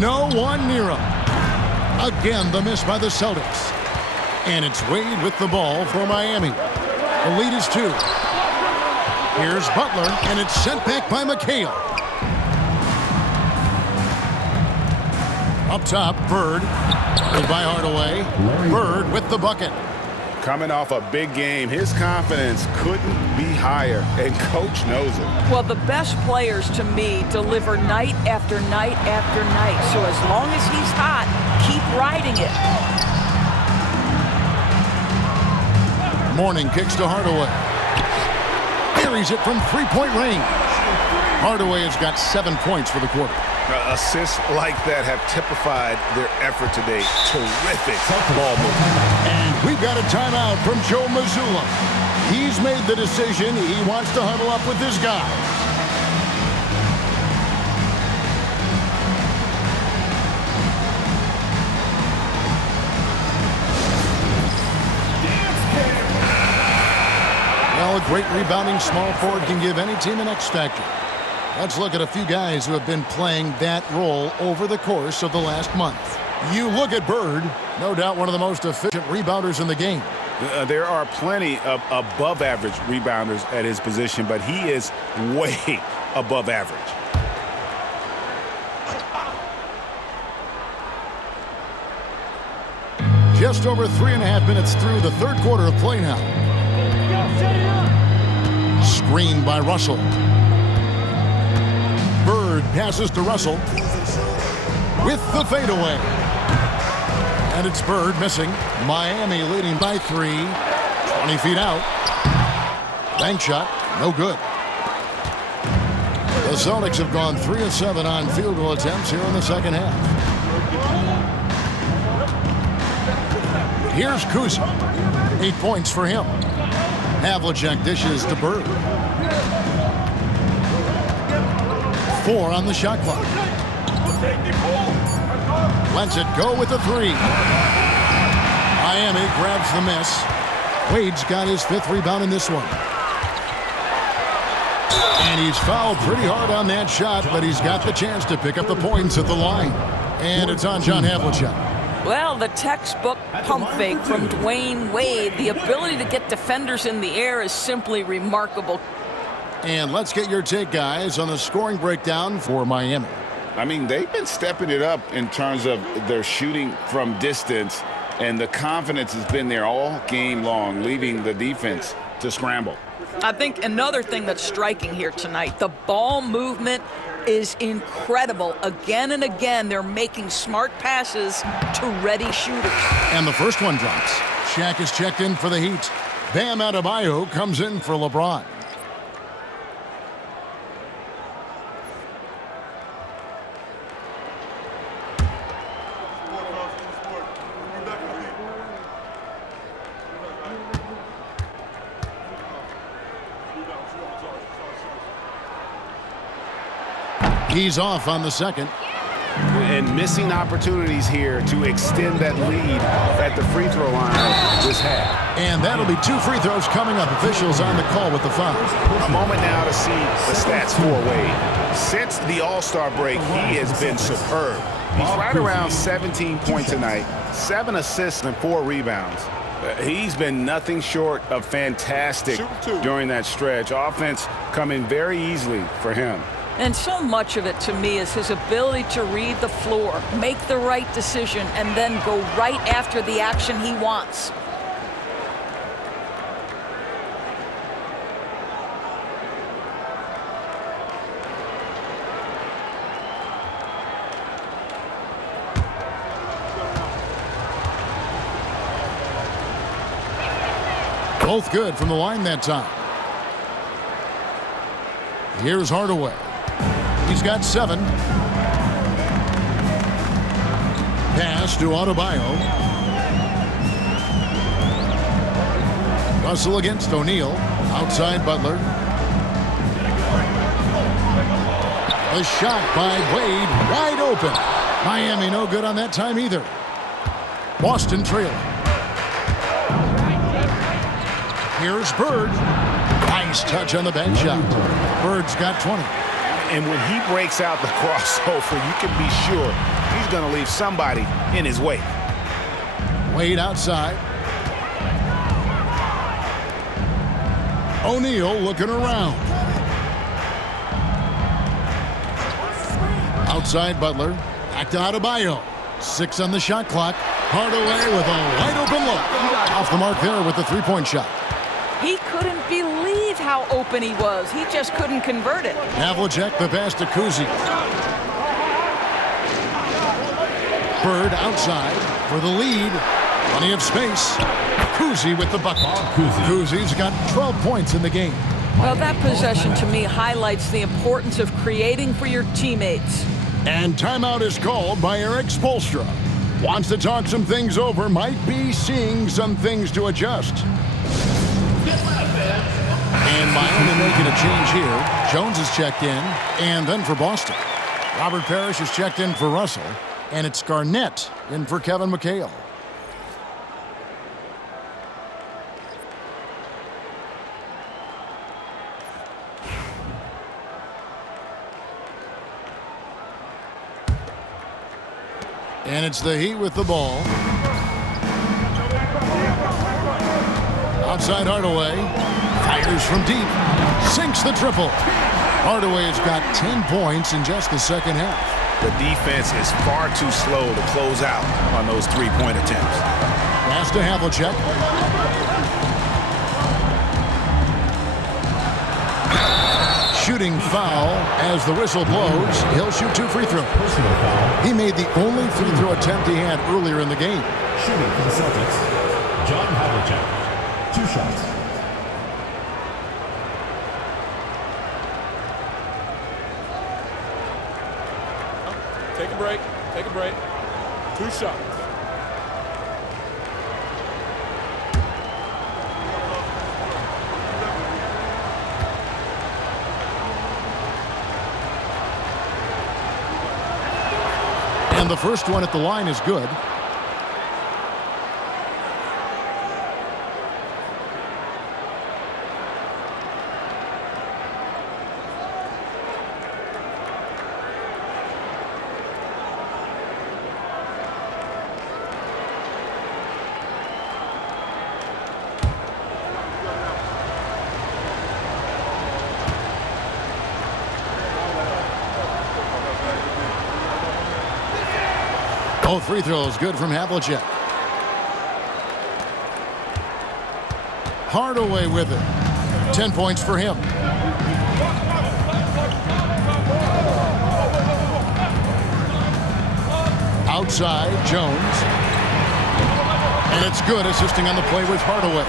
No one near him. Again, the miss by the Celtics. And it's Wade with the ball for Miami. The lead is 2. Here's Butler, and it's sent back by McHale. Up top, Bird. By Hardaway. Bird with the bucket. Coming off a big game, his confidence couldn't be higher, and coach knows it. Well, the best players, to me, deliver night after night after night. So as long as he's hot, keep riding it. Mourning kicks to Hardaway. Buries it from three-point range. Hardaway has got 7 points for the quarter. Assists like that have typified their effort today. Terrific ball movement. And we've got a timeout from Joe Mazzulla. He's made the decision. He wants to huddle up with his guy. Well, a great rebounding small forward can give any team an X factor. Let's look at a few guys who have been playing that role over the course of the last month. You look at Bird, no doubt one of the most efficient rebounders in the game. There are plenty of above-average rebounders at his position, but he is way above average. Just over 3.5 minutes through the third quarter of play now. Screened by Russell. Bird passes to Russell with the fadeaway. And it's Bird missing. Miami leading by 3. 20 feet out. Bank shot, no good. The Celtics have gone 3 of 7 on field goal attempts here in the second half. Here's Kuzi. 8 points for him. Havlicek dishes to Bird. 4 on the shot clock. Lets it go with the 3. Miami grabs the miss. Wade's got his 5th rebound in this one. And he's fouled pretty hard on that shot, but he's got the chance to pick up the points at the line. And it's on John Havlicek. Well, the textbook pump fake from Dwayne Wade. The ability to get defenders in the air is simply remarkable. And let's get your take, guys, on the scoring breakdown for Miami. I mean, they've been stepping it up in terms of their shooting from distance, and the confidence has been there all game long, leaving the defense to scramble. I think another thing that's striking here tonight, the ball movement is incredible. Again and again, they're making smart passes to ready shooters. And the first one drops. Shaq is checked in for the Heat. Bam Adebayo comes in for LeBron. He's off on the second. And missing opportunities here to extend that lead at the free throw line this half. And that'll be 2 free throws coming up. Officials on the call with the foul. A moment now to see the stats for Wade. Since the All-Star break, he has been superb. He's right around 17 points tonight, 7 assists and 4 rebounds. He's been nothing short of fantastic during that stretch. Offense coming very easily for him. And so much of it, to me, is his ability to read the floor, make the right decision, and then go right after the action he wants. Both good from the line that time. Here's Hardaway. He's got 7. Pass to Adebayo. Russell against O'Neal. Outside Butler. A shot by Wade. Wide open. Miami no good on that time either. Boston trailing. Here's Bird. Nice touch on the bank shot. Bird's got 20. And when he breaks out the crossover, you can be sure he's going to leave somebody in his way. Wade outside. O'Neal looking around. Outside Butler. Back to Adebayo. 6 on the shot clock. Hardaway with a wide open look. Off the mark there with the three-point shot. He couldn't believe how open he was. He just couldn't convert it. Havlicek the pass to Kuzi. Bird outside for the lead. Plenty of space. Kuzi with the bucket. Kuzi's got 12 points in the game. Well, that possession to me highlights the importance of creating for your teammates. And timeout is called by Eric Spoelstra. Wants to talk some things over, might be seeing some things to adjust. And Miami making a change here. Jones is checked in, and then for Boston. Robert Parrish is checked in for Russell, and it's Garnett in for Kevin McHale. And it's the Heat with the ball. Outside Hardaway. Fires from deep. Sinks the triple. Hardaway has got 10 points in just the second half. The defense is far too slow to close out on those three-point attempts. Pass to Havlicek. Shooting foul as the whistle blows. He'll shoot 2 free throws. He made the only free throw attempt he had earlier in the game. Shooting for the Celtics, John Havlicek. 2 shots. Take a break. Take a break. 2 shots. And the first one at the line is good. Both free throws good from Havlicek. Hardaway with it. 10 points for him. Outside, Jones. And it's good, assisting on the play with Hardaway.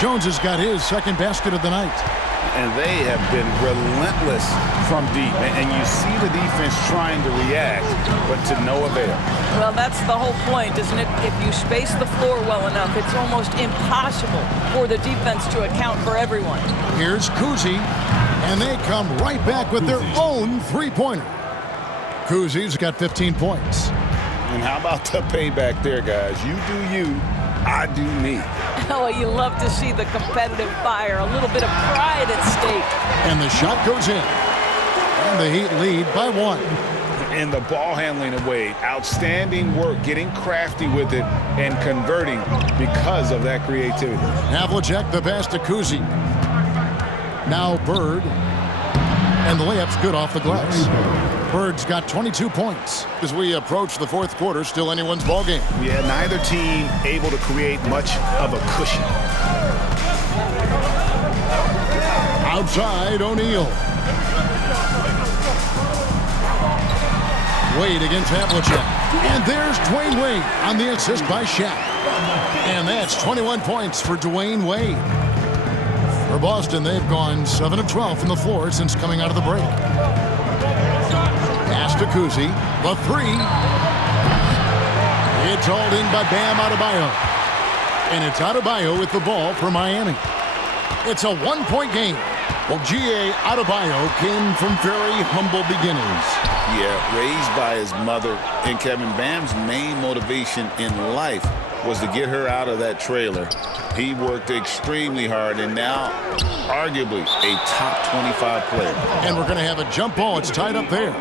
Jones has got his second basket of the night. And they have been relentless from deep. And you see the defense trying to react, but to no avail. Well, that's the whole point, isn't it? If you space the floor well enough, it's almost impossible for the defense to account for everyone. Here's Kuzi, and they come right back with their own three-pointer. Kuzi's got 15 points. And how about the payback there, guys? You do you, I do me. Oh, you love to see the competitive fire, a little bit of pride at stake. And the shot goes in. And the Heat lead by 1. In the ball handling of Wade, outstanding work, getting crafty with it and converting because of that creativity. Havlicek the pass to Kuzi. Now Bird. And the layup's good off the glass. Bird's got 22 points. As we approach the fourth quarter, still anyone's ball game. Yeah, neither team able to create much of a cushion. Outside, O'Neal. Wade against Havlicek. And there's Dwayne Wade on the assist by Shaq. And that's 21 points for Dwayne Wade. For Boston, they've gone 7 of 12 from the floor since coming out of the break. Pass to Kuzi. The 3. It's hauled in by Bam Adebayo. And it's Adebayo with the ball for Miami. It's a one-point game. Well, G.A. Adebayo came from very humble beginnings. Yeah, raised by his mother. And Kevin, Bam's main motivation in life was to get her out of that trailer. He worked extremely hard and now arguably a top 25 player. And we're going to have a jump ball. It's tied up there.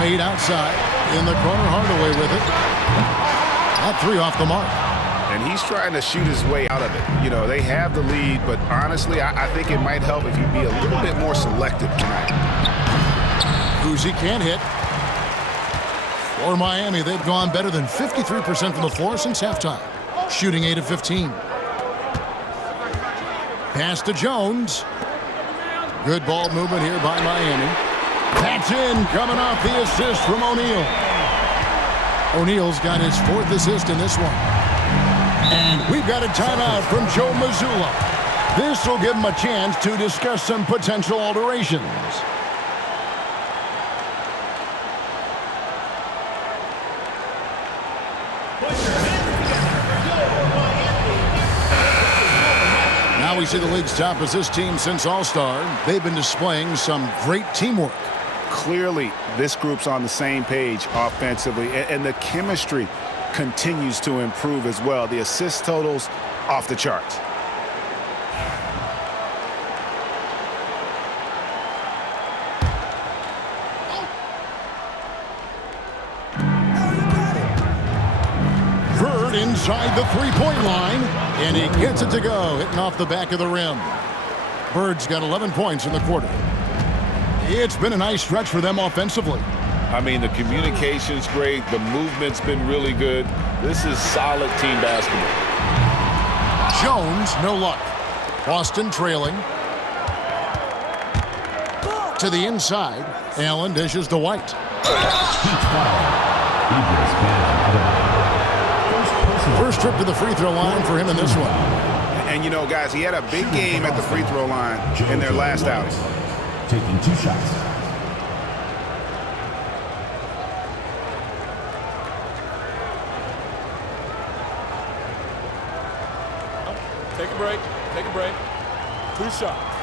Wade outside in the corner, Hardaway with it. That three off the mark. And he's trying to shoot his way out of it. You know, they have the lead, but honestly, I think it might help if you be a little bit more selective tonight. Cousy can't hit. For Miami, they've gone better than 53% from the floor since halftime, shooting 8 of 15. Pass to Jones. Good ball movement here by Miami. That's in, coming off the assist from O'Neal. O'Neal's got his 4th assist in this one. And we've got a timeout from Joe Mazzulla. This will give him a chance to discuss some potential alterations. Now we see the league's top assist team since All-Star. They've been displaying some great teamwork. Clearly, this group's on the same page offensively, and the chemistry continues to improve as well. The assist totals off the charts. Bird inside the three-point line, and he gets it to go, hitting off the back of the rim. Bird's got 11 points in the quarter. It's been a nice stretch for them offensively. I mean, the communication's great. The movement's been really good. This is solid team basketball. Jones, no luck. Boston trailing. To the inside. Allen dishes to White. First trip to the free throw line for him in this one. And, you know, guys, he had a big game at the free throw line in their last outing. Taking 2 shots. Take a break. Take a break. 2 shots.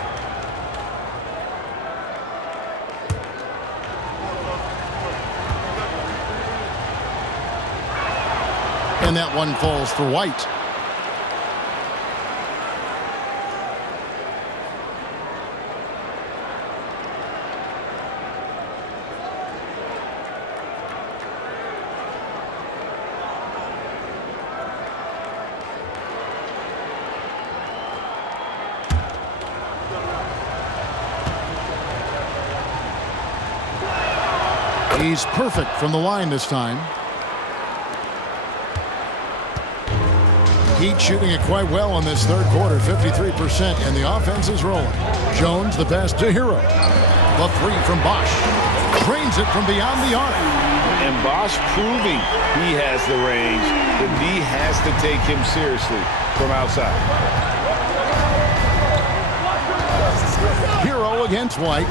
And that one falls for White. He's perfect from the line this time. Heat shooting it quite well in this third quarter, 53%, and the offense is rolling. Jones, the pass to Hero. The three from Bosch. Drains it from beyond the arc. And Bosch proving he has the range. The D has to take him seriously from outside. Hero against White.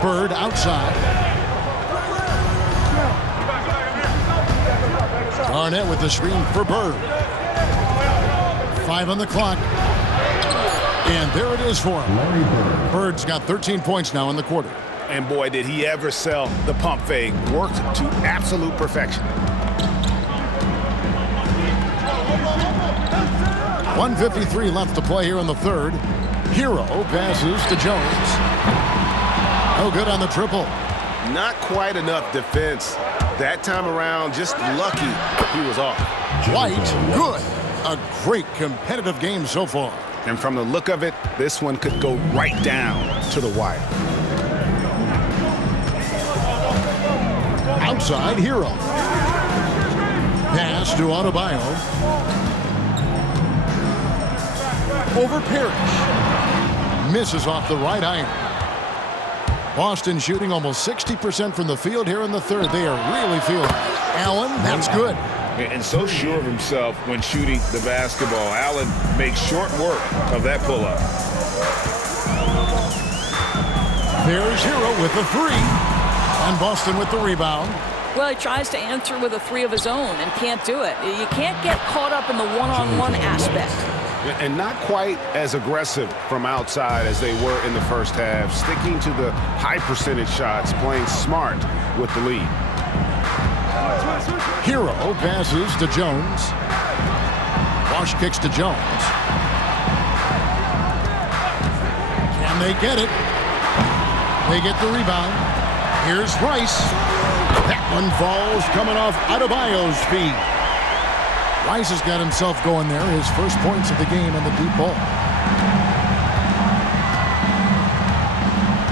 Bird outside. Garnett with the screen for Bird. 5 on the clock. And there it is for him. Bird's got 13 points now in the quarter. And boy, did he ever sell the pump fake. Worked to absolute perfection. 1:53 left to play here in the third. Hero passes to Jones. No good on the triple. Not quite enough defense. That time around, just lucky he was off. White, good. A great competitive game so far. And from the look of it, this one could go right down to the wire. Outside, Hero. Pass to Adebayo. Over Parrish. Misses off the right iron. Boston shooting almost 60% from the field here in the third. They are really feeling it. Allen, that's good. And so sure of himself when shooting the basketball. Allen makes short work of that pull-up. There's Hero with the three. And Boston with the rebound. Well, he tries to answer with a three of his own and can't do it. You can't get caught up in the one-on-one aspect. And not quite as aggressive from outside as they were in the first half. Sticking to the high percentage shots, playing smart with the lead. Hero passes to Jones. Bosch kicks to Jones. Can they get it? They get the rebound. Here's Rice. That one falls coming off Adebayo's feet. Rice has got himself going there. His first points of the game on the deep ball.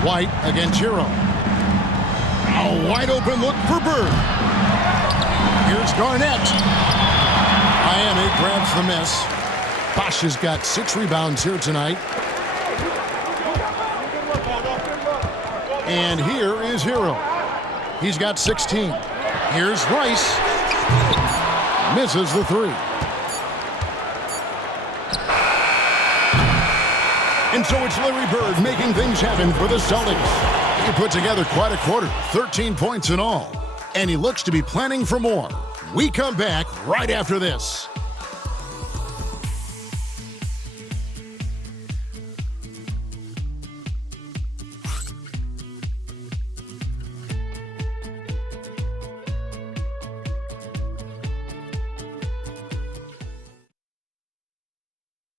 White against Hero. A wide open look for Bird. Here's Garnett. Miami grabs the miss. Bosch has got 6 rebounds here tonight. And here is Hero. He's got 16. Here's Rice. Misses the 3. And so it's Larry Bird making things happen for the Celtics. He put together quite a quarter, 13 points in all. And he looks to be planning for more. We come back right after this.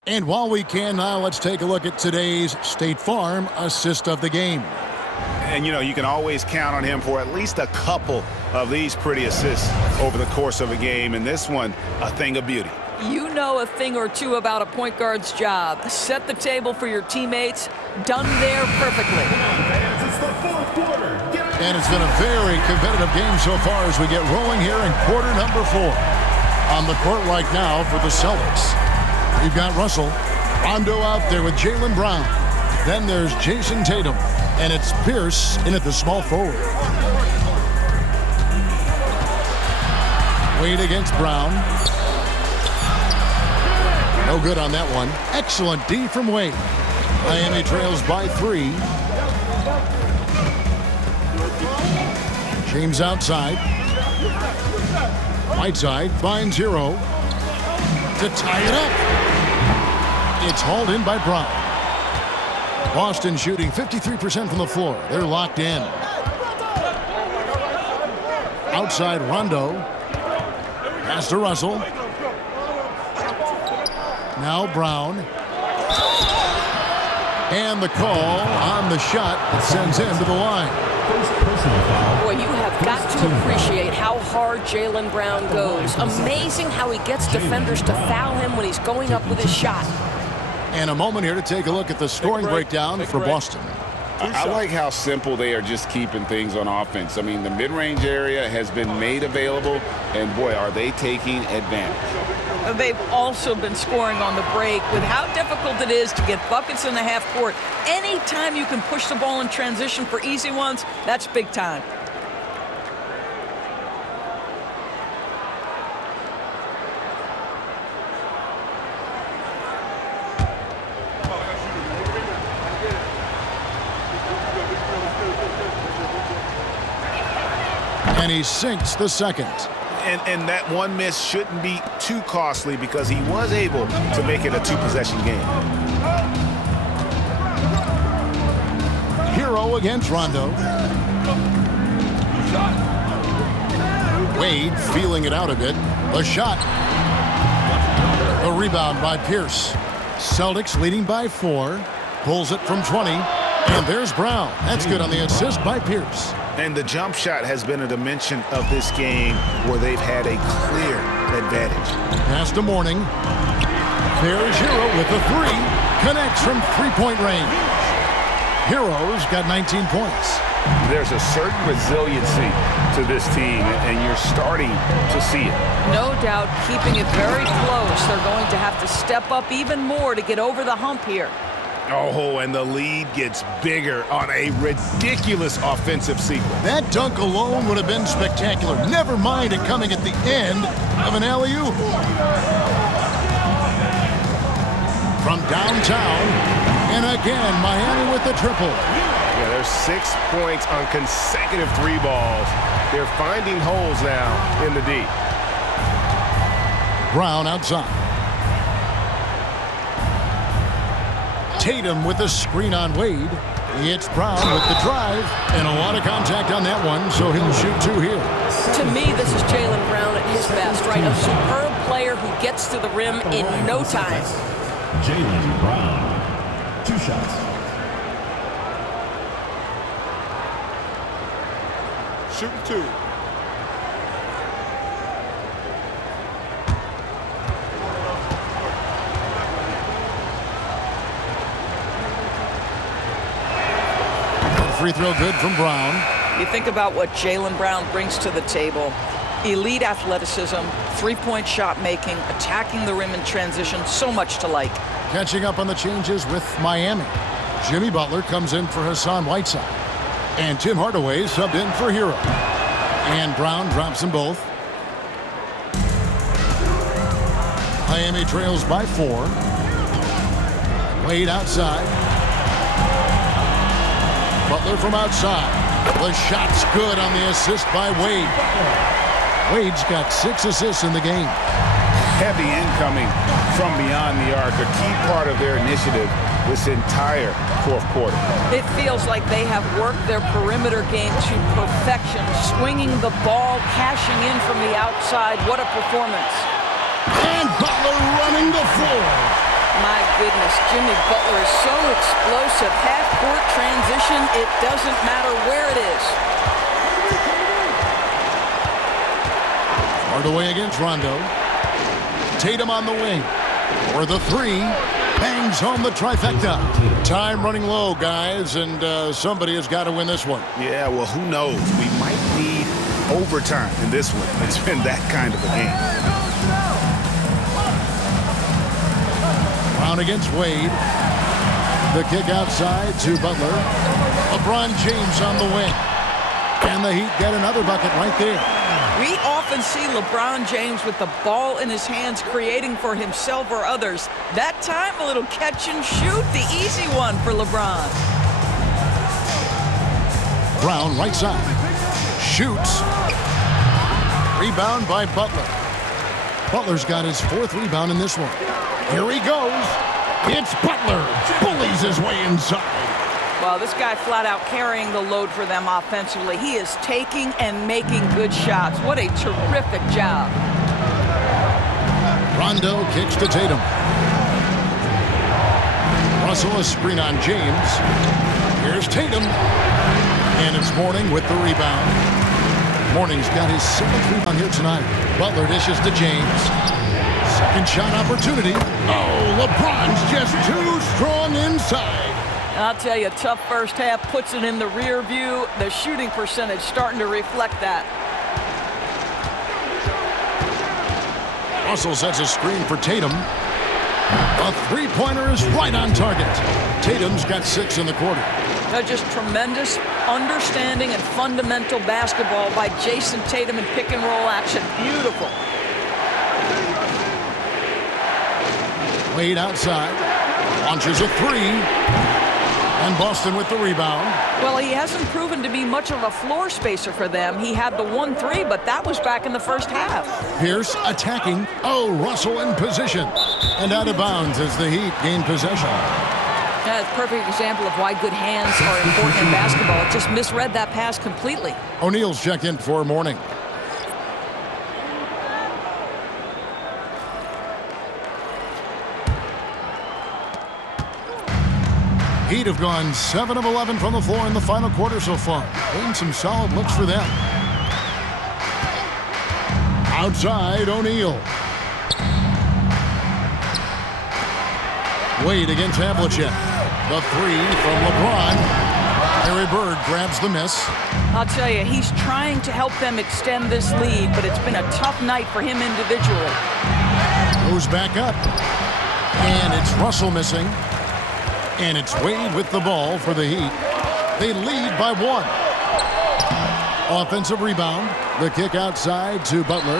And while we can now, let's take a look at today's State Farm assist of the game. And, you know, you can always count on him for at least a couple of these pretty assists over the course of a game. And this one, a thing of beauty. You know a thing or two about a point guard's job. Set the table for your teammates. Done there perfectly. And it's been a very competitive game so far as we get rolling here in quarter number 4. On the court right now for the Celtics. We've got Russell. Rondo out there with Jaylen Brown. Then there's Jason Tatum. And it's Pierce in at the small forward. Wade against Brown. No good on that one. Excellent D from Wade. Miami trails by 3. James outside. Whiteside finds Hero to tie it up. It's hauled in by Brown. Boston shooting 53% from the floor. They're locked in. Outside Rondo. Pass to Russell. Now Brown. And the call on the shot that sends him to the line. Boy, you have got to appreciate how hard Jaylen Brown goes. Amazing how he gets defenders to foul him when he's going up with his shot. And a moment here to take a look at the scoring breakdown for Boston. I like how simple they are just keeping things on offense. I mean, the mid-range area has been made available, and boy, are they taking advantage. They've also been scoring on the break with how difficult it is to get buckets in the half court. Anytime you can push the ball in transition for easy ones, that's big time. And he sinks the second. And that one miss shouldn't be too costly because he was able to make it a 2-possession game. Hero against Rondo. Wade feeling it out a bit. A shot. A rebound by Pierce. Celtics leading by 4. Pulls it from 20. And there's Brown. That's good on the assist by Pierce. And the jump shot has been a dimension of this game where they've had a clear advantage. Pass to Mourning. There's Hero with the 3. Connects from 3-point range. Hero's got 19 points. There's a certain resiliency to this team, and you're starting to see it. No doubt, keeping it very close. They're going to have to step up even more to get over the hump here. Oh, and the lead gets bigger on a ridiculous offensive sequence. That dunk alone would have been spectacular. Never mind it coming at the end of an alley-oop. From downtown, and again, Miami with the triple. Yeah, there's 6 points on consecutive 3 balls. They're finding holes now in the D. Brown outside. Tatum with the screen on Wade. It's Brown with the drive, and a lot of contact on that one, so he'll shoot 2 here. To me, this is Jaylen Brown at his best, right? A superb player who gets to the rim in no time. Jaylen Brown, 2 shots. Shooting 2. free throw good from Brown. You think about what Jaylen Brown brings to the table. Elite athleticism, three-point shot making, attacking the rim in transition, so much to like. Catching up on the changes with Miami. Jimmy Butler comes in for Hassan Whiteside. And Tim Hardaway subbed in for Hero. And Brown drops them both. Miami trails by 4. Wade outside. Butler from outside. The shot's good on the assist by Wade. Wade's got 6 assists in the game. Heavy incoming from beyond the arc, a key part of their initiative this entire fourth quarter. It feels like they have worked their perimeter game to perfection, swinging the ball, cashing in from the outside. What a performance. And Butler running the floor. My goodness, Jimmy Butler is so explosive. Half-court transition, it doesn't matter where it is. Hardaway against Rondo. Tatum on the wing. For the 3. Bangs home the trifecta. Time running low, guys, and somebody has got to win this one. Yeah, well, who knows? We might need overtime in this one. It's been that kind of a game. Brown against Wade. The kick outside to Butler. LeBron James on the wing. And the Heat get another bucket right there. We often see LeBron James with the ball in his hands, creating for himself or others. That time, a little catch and shoot, the easy one for LeBron. Brown right side. Shoots. Rebound by Butler. Butler's got his 4th rebound in this one. Here he goes. It's Butler. Bullies his way inside. Well, this guy flat out carrying the load for them offensively. He is taking and making good shots. What a terrific job. Rondo kicks to Tatum. Russell a screen on James. Here's Tatum. And it's Mourning with the rebound. Mourning's got his 7th rebound here tonight. Butler dishes to James. Second shot opportunity. Oh, LeBron's just too strong inside. I'll tell you, tough first half, puts it in the rear view. The shooting percentage starting to reflect that. Russell sets a screen for Tatum. A three-pointer is right on target. Tatum's got 6 in the quarter. Just tremendous understanding and fundamental basketball by Jason Tatum in pick and roll action. Beautiful. Wade outside. Launches a 3. And Boston with the rebound. Well, he hasn't proven to be much of a floor spacer for them. He had the 1-3, but that was back in the first half. Pierce attacking. Oh, Russell in position. And out of bounds as the Heat gain possession. That's a perfect example of why good hands are important in basketball. It just misread that pass completely. O'Neal's check in for Mourning. Heat have gone 7 of 11 from the floor in the final quarter so far. Been some solid looks for them. Outside, O'Neal. Wade against Havlicek. The 3 from LeBron. Larry Bird grabs the miss. I'll tell you, he's trying to help them extend this lead, but it's been a tough night for him individually. Goes back up. And it's Russell missing. And it's Wade with the ball for the Heat. They lead by 1. Offensive rebound. The kick outside to Butler.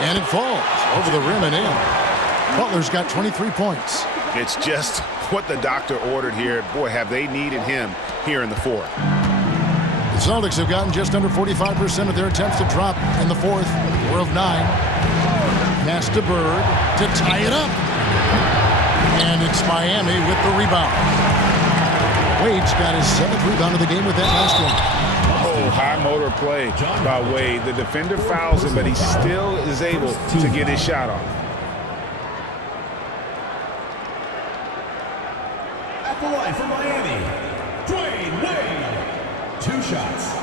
And it falls over the rim and in. Butler's got 23 points. It's just what the doctor ordered here. Boy, have they needed him here in the 4th. The Celtics have gotten just under 45% of their attempts to drop in the 4th. 4 of 9. Pass to Bird to tie it up. And it's Miami with the rebound. Wade's got his 7th rebound of the game with that last one. Oh, high motor play by Wade. The defender fouls him, but he still is able to get his shot off. At the line for Miami, Dwayne Wade. 2 shots.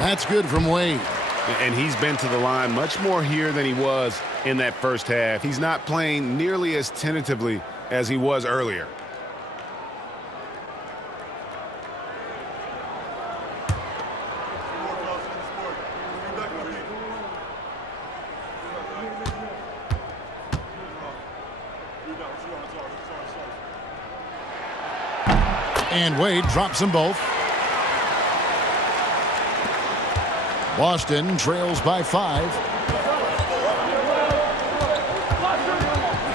That's good from Wade. And he's been to the line much more here than he was in that first half. He's not playing nearly as tentatively as he was earlier. And Wade drops them both. Boston trails by 5.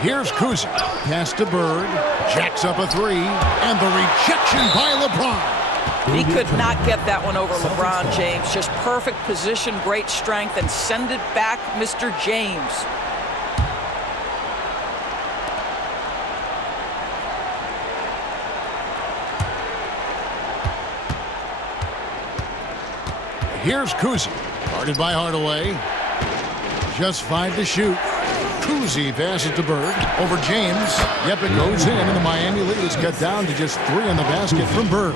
Here's Kuzi. Pass to Bird. Jacks up a 3. And the rejection by LeBron. He could not get that one over LeBron James. Just perfect position, great strength, and send it back, Mr. James. Here's Kuzi. Guarded by Hardaway. Just 5 to shoot. Kuzi passes to Bird. Over James. Yep, it goes in, and the Miami lead is cut down to just 3 on the basket from Bird.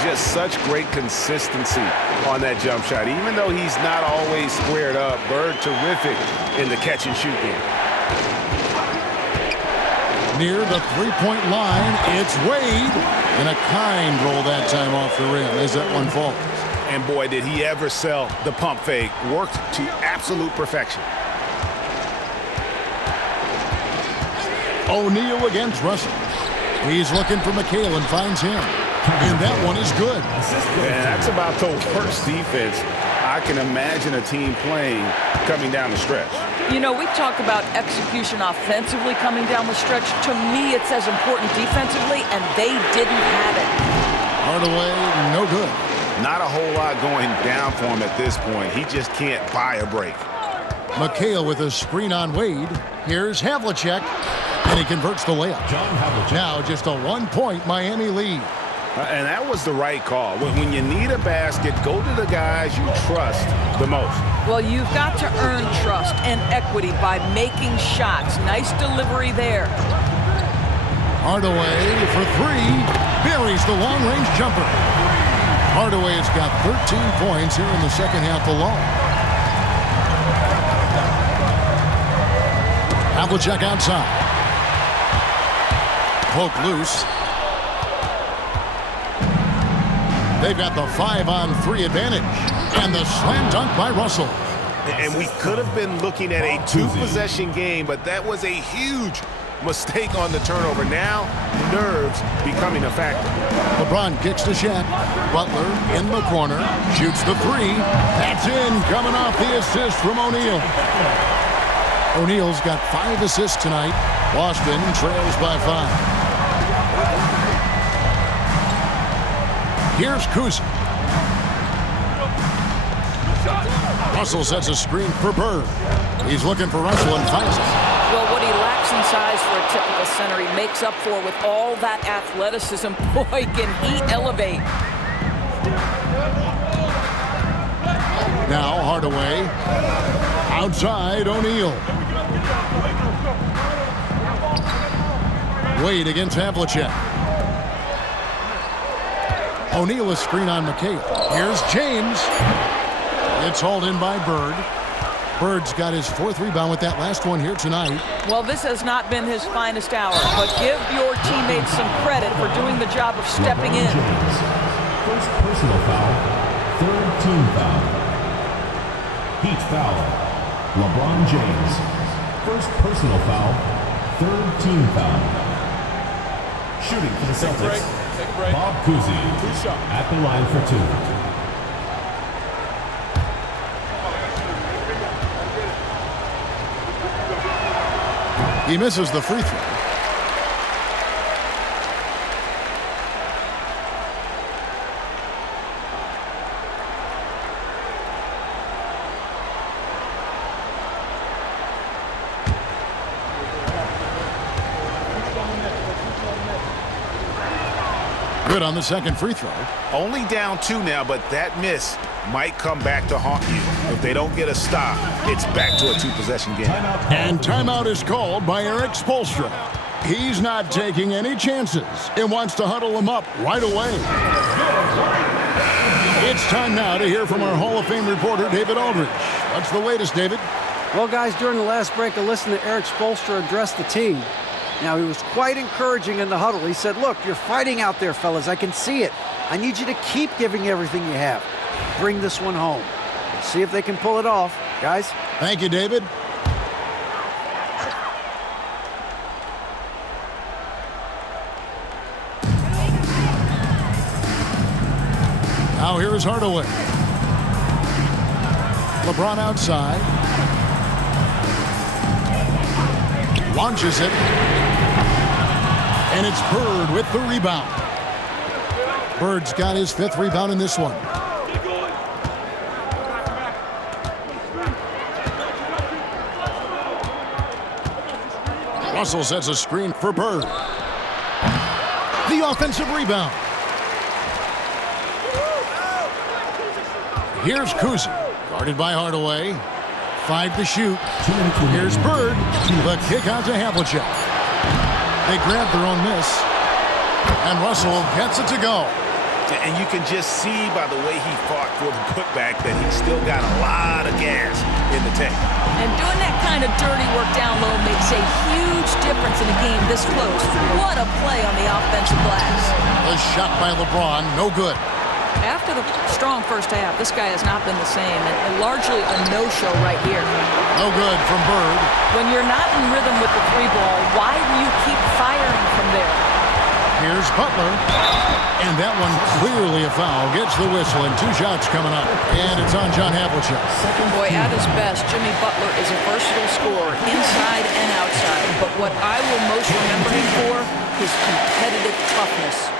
Just such great consistency on that jump shot. Even though he's not always squared up, Bird terrific in the catch and shoot game. Near the three-point line, it's Wade. And a kind roll that time off the rim as that one falls. And boy, did he ever sell the pump fake. Worked to absolute perfection. O'Neal against Russell. He's looking for McHale and finds him. And that one is good. And that's about the worst defense I can imagine a team playing coming down the stretch. You know, we talk about execution offensively coming down the stretch. To me, it's as important defensively, and they didn't have it. Hardaway, no good. Not a whole lot going down for him at this point. He just can't buy a break. McHale with a screen on Wade. Here's Havlicek, and he converts the layup. Now just a 1-point Miami lead. And that was the right call. When you need a basket, go to the guys you trust the most. Well, you've got to earn trust and equity by making shots. Nice delivery there. Hardaway for 3. Buries the long-range jumper. Hardaway has got 13 points here in the second half alone. Havlicek outside. Poke loose. They've got the 5-on-3 advantage. And the slam dunk by Russell. And we could have been looking at a 2-possession game, but that was a huge mistake on the turnover. Now, nerves becoming a factor. LeBron kicks to Shaq. Butler in the corner. Shoots the 3. That's in, coming off the assist from O'Neal. O'Neal's got 5 assists tonight. Boston trails by 5. Here's Kuzi. Russell sets a screen for Bird. He's looking for Russell and finds it. Well, what he lacks in size for a typical center, he makes up for with all that athleticism. Boy, can he elevate. Now Hardaway. Outside, O'Neal. Wade against Havlicek. O'Neal is screen on McHale. Here's James. It's hauled in by Bird. Bird's got his 4th rebound with that last one here tonight. Well, this has not been his finest hour, but give your teammates some credit for doing the job of stepping in. First personal foul, 3rd team foul. Heat foul. LeBron James. First personal foul, 3rd team foul. Shooting for the Celtics, Bob Cousy at the line for 2. He misses the free throw. Good on the second free throw. Only down 2 now, but that miss might come back to haunt you. If they don't get a stop, it's back to a 2-possession game. And timeout is called by Eric Spoelstra. He's not taking any chances and wants to huddle them up right away. It's time now to hear from our Hall of Fame reporter, David Aldridge. What's the latest, David? Well, guys, during the last break, I listened to Eric Spoelstra address the team. Now, he was quite encouraging in the huddle. He said, look, you're fighting out there, fellas. I can see it. I need you to keep giving everything you have. Bring this one home. See if they can pull it off. Guys? Thank you, David. Now here is Hardaway. LeBron outside. Launches it. And it's Bird with the rebound. Bird's got his 5th rebound in this one. Russell sets a screen for Bird. The offensive rebound. Here's Kuzi, guarded by Hardaway. 5 to shoot. Here's Bird. The kick out to Havlicek. They grab their own miss. And Russell gets it to go. And you can just see by the way he fought for the putback that he's still got a lot of gas in the tank. And doing that kind of dirty work down low makes a huge difference in a game this close. What a play on the offensive glass. A shot by LeBron, no good. After the strong first half, this guy has not been the same, and largely a no-show right here. No good from Bird. When you're not in rhythm with the 3-ball, why do you keep firing from there? Here's Butler. And that one clearly a foul. Gets the whistle, and 2 shots coming up. And it's on John Havlicek. Boy, at his best, Jimmy Butler is a versatile scorer, inside and outside. But what I will most remember him for, his competitive toughness.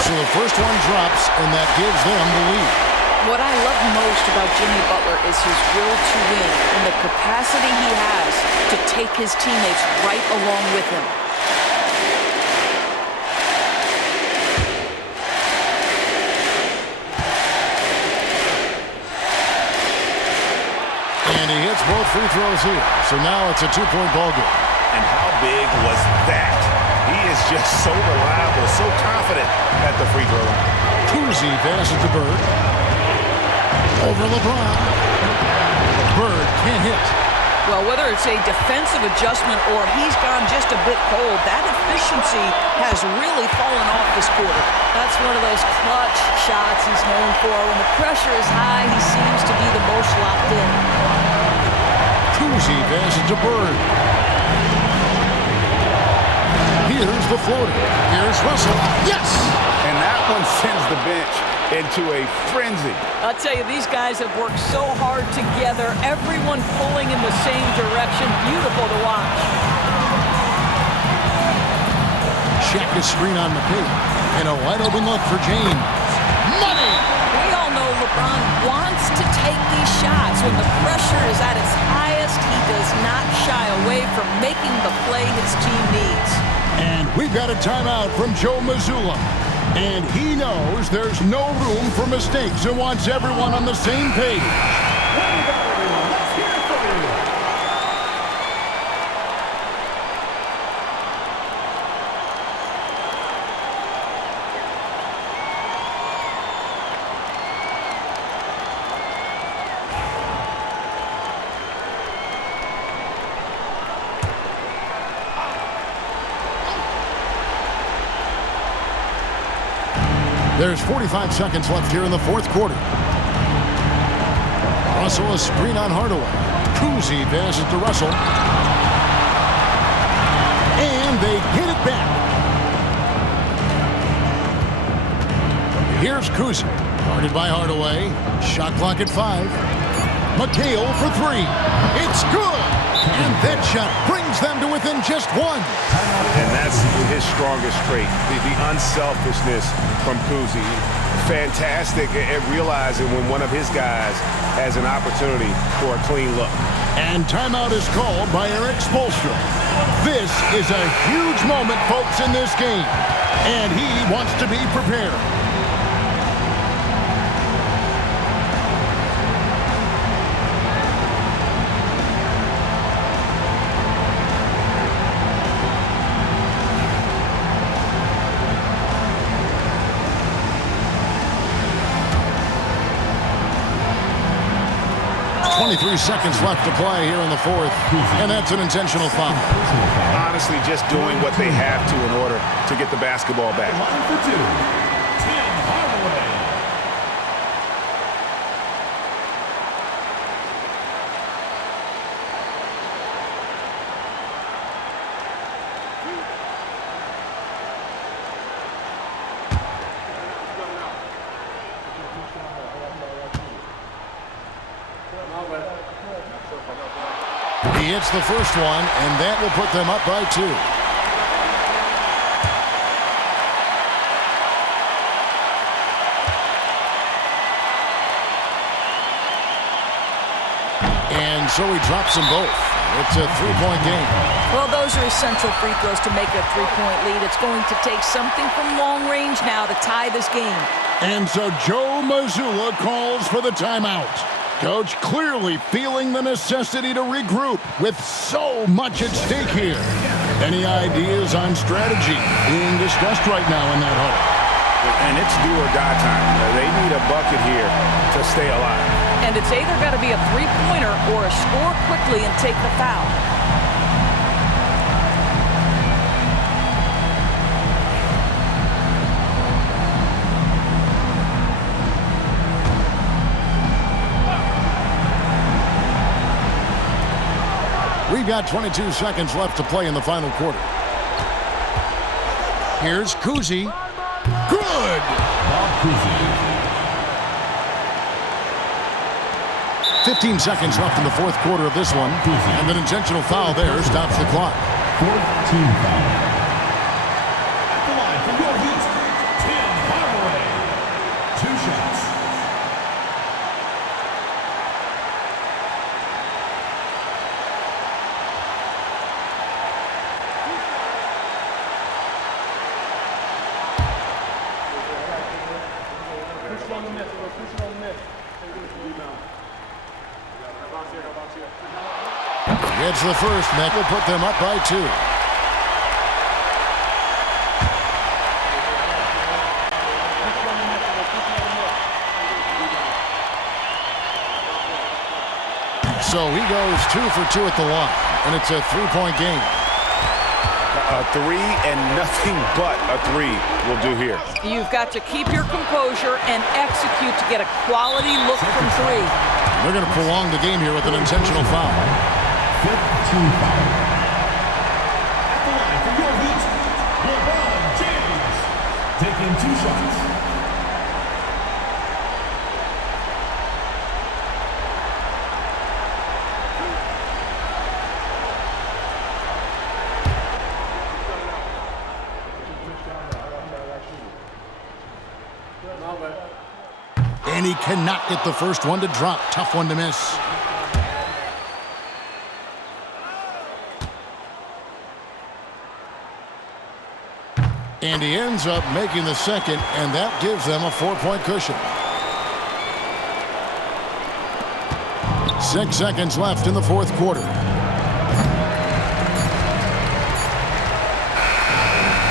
So the first one drops, and that gives them the lead. What I love most about Jimmy Butler is his will to win and the capacity he has to take his teammates right along with him. And he hits both free throws here. So now it's a 2-point ball game. And how big was that? He is just so reliable, so confident at the free throw line. Kuzi passes to Bird. Over LeBron. Bird can't hit. Well, whether it's a defensive adjustment or he's gone just a bit cold, that efficiency has really fallen off this quarter. That's one of those clutch shots he's known for. When the pressure is high, he seems to be the most locked in. Kuzi passes to Bird. Here's the floater. Here's Russell. Yes! And that one sends the bench into a frenzy. I'll tell you, these guys have worked so hard together, everyone pulling in the same direction. Beautiful to watch. Check his screen on McKay. And a wide open look for James. Money! We all know LeBron wants to take these shots. When the pressure is at its highest, he does not shy away from making the play his team needs. And we've got a timeout from Joe Mazzulla. And he knows there's no room for mistakes and wants everyone on the same page. There's 45 seconds left here in the fourth quarter. Russell a screen on Hardaway. Kuzi passes to Russell. And they get it back. Here's Kuzi, guarded by Hardaway. Shot clock at 5. McHale for 3. It's good. And that shot brings them to within just 1. And that's his strongest trait, the unselfishness from Kuzi. Fantastic at realizing when one of his guys has an opportunity for a clean look. And timeout is called by Eric Spoelstra. This is a huge moment, folks, in this game. And he wants to be prepared. Seconds left to play here in the fourth, and that's an intentional foul. Honestly, just doing what they have to in order to get the basketball back. Line for two, Tim Hardaway. He hits the first one, and that will put them up by 2. And so he drops them both. It's a 3-point game. Well, those are essential free throws to make a 3-point lead. It's going to take something from long range now to tie this game. And so Joe Mazzulla calls for the timeout. Coach clearly feeling the necessity to regroup with so much at stake here. Any ideas on strategy being discussed right now in that huddle? And it's do or die time. They need a bucket here to stay alive. And it's either got to be a three-pointer or a score quickly and take the foul. We've got 22 seconds left to play in the final quarter. Here's Kuzi. Good! Bob Cousy. 15 seconds left in the fourth quarter of this one. And an intentional foul there stops the clock. 14 foul. At the line from your Heat, Tim Hardaway. 2 shots. Gets the first, and that will put them up by 2. So he goes 2 for 2 at the line, and it's a 3-point game. A 3 and nothing but a 3 will do here. You've got to keep your composure and execute to get a quality look from 3. They're going to prolong the game here with an intentional foul. 15 foul. At the line from your Heat, LeBron James. Taking 2 shots. And he cannot get the first one to drop. Tough one to miss. And he ends up making the second, and that gives them a 4-point cushion. 6 seconds left in the fourth quarter.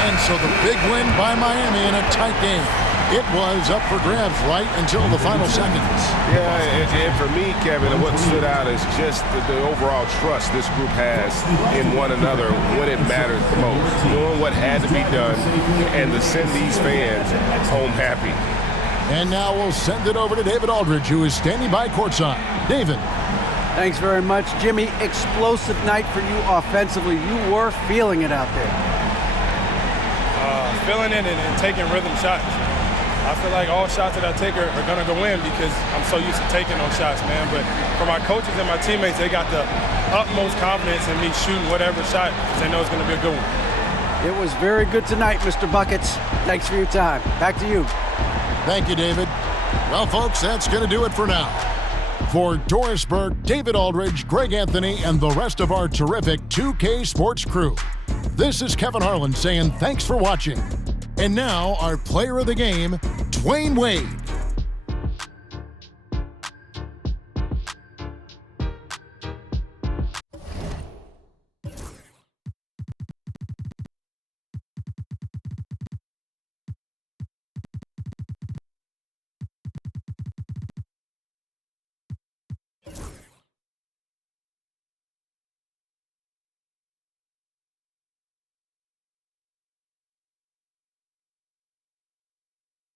And so the big win by Miami in a tight game. It was up for grabs right until the final seconds. Yeah, and for me, Kevin, what stood out is just the overall trust this group has in one another when it mattered the most. Doing what had to be done and to send these fans home happy. And now we'll send it over to David Aldridge, who is standing by courtside. David. Thanks very much, Jimmy. Explosive night for you offensively. You were feeling it out there. Feeling it and taking rhythm shots. I feel like all shots that I take are going to go in because I'm so used to taking those shots, man. But for my coaches and my teammates, they got the utmost confidence in me shooting whatever shot because they know it's going to be a good one. It was very good tonight, Mr. Buckets. Thanks for your time. Back to you. Thank you, David. Well, folks, that's going to do it for now. For Doris Burke, David Aldridge, Greg Anthony, and the rest of our terrific 2K Sports crew, this is Kevin Harlan saying thanks for watching. And now, our player of the game, Dwayne Wade.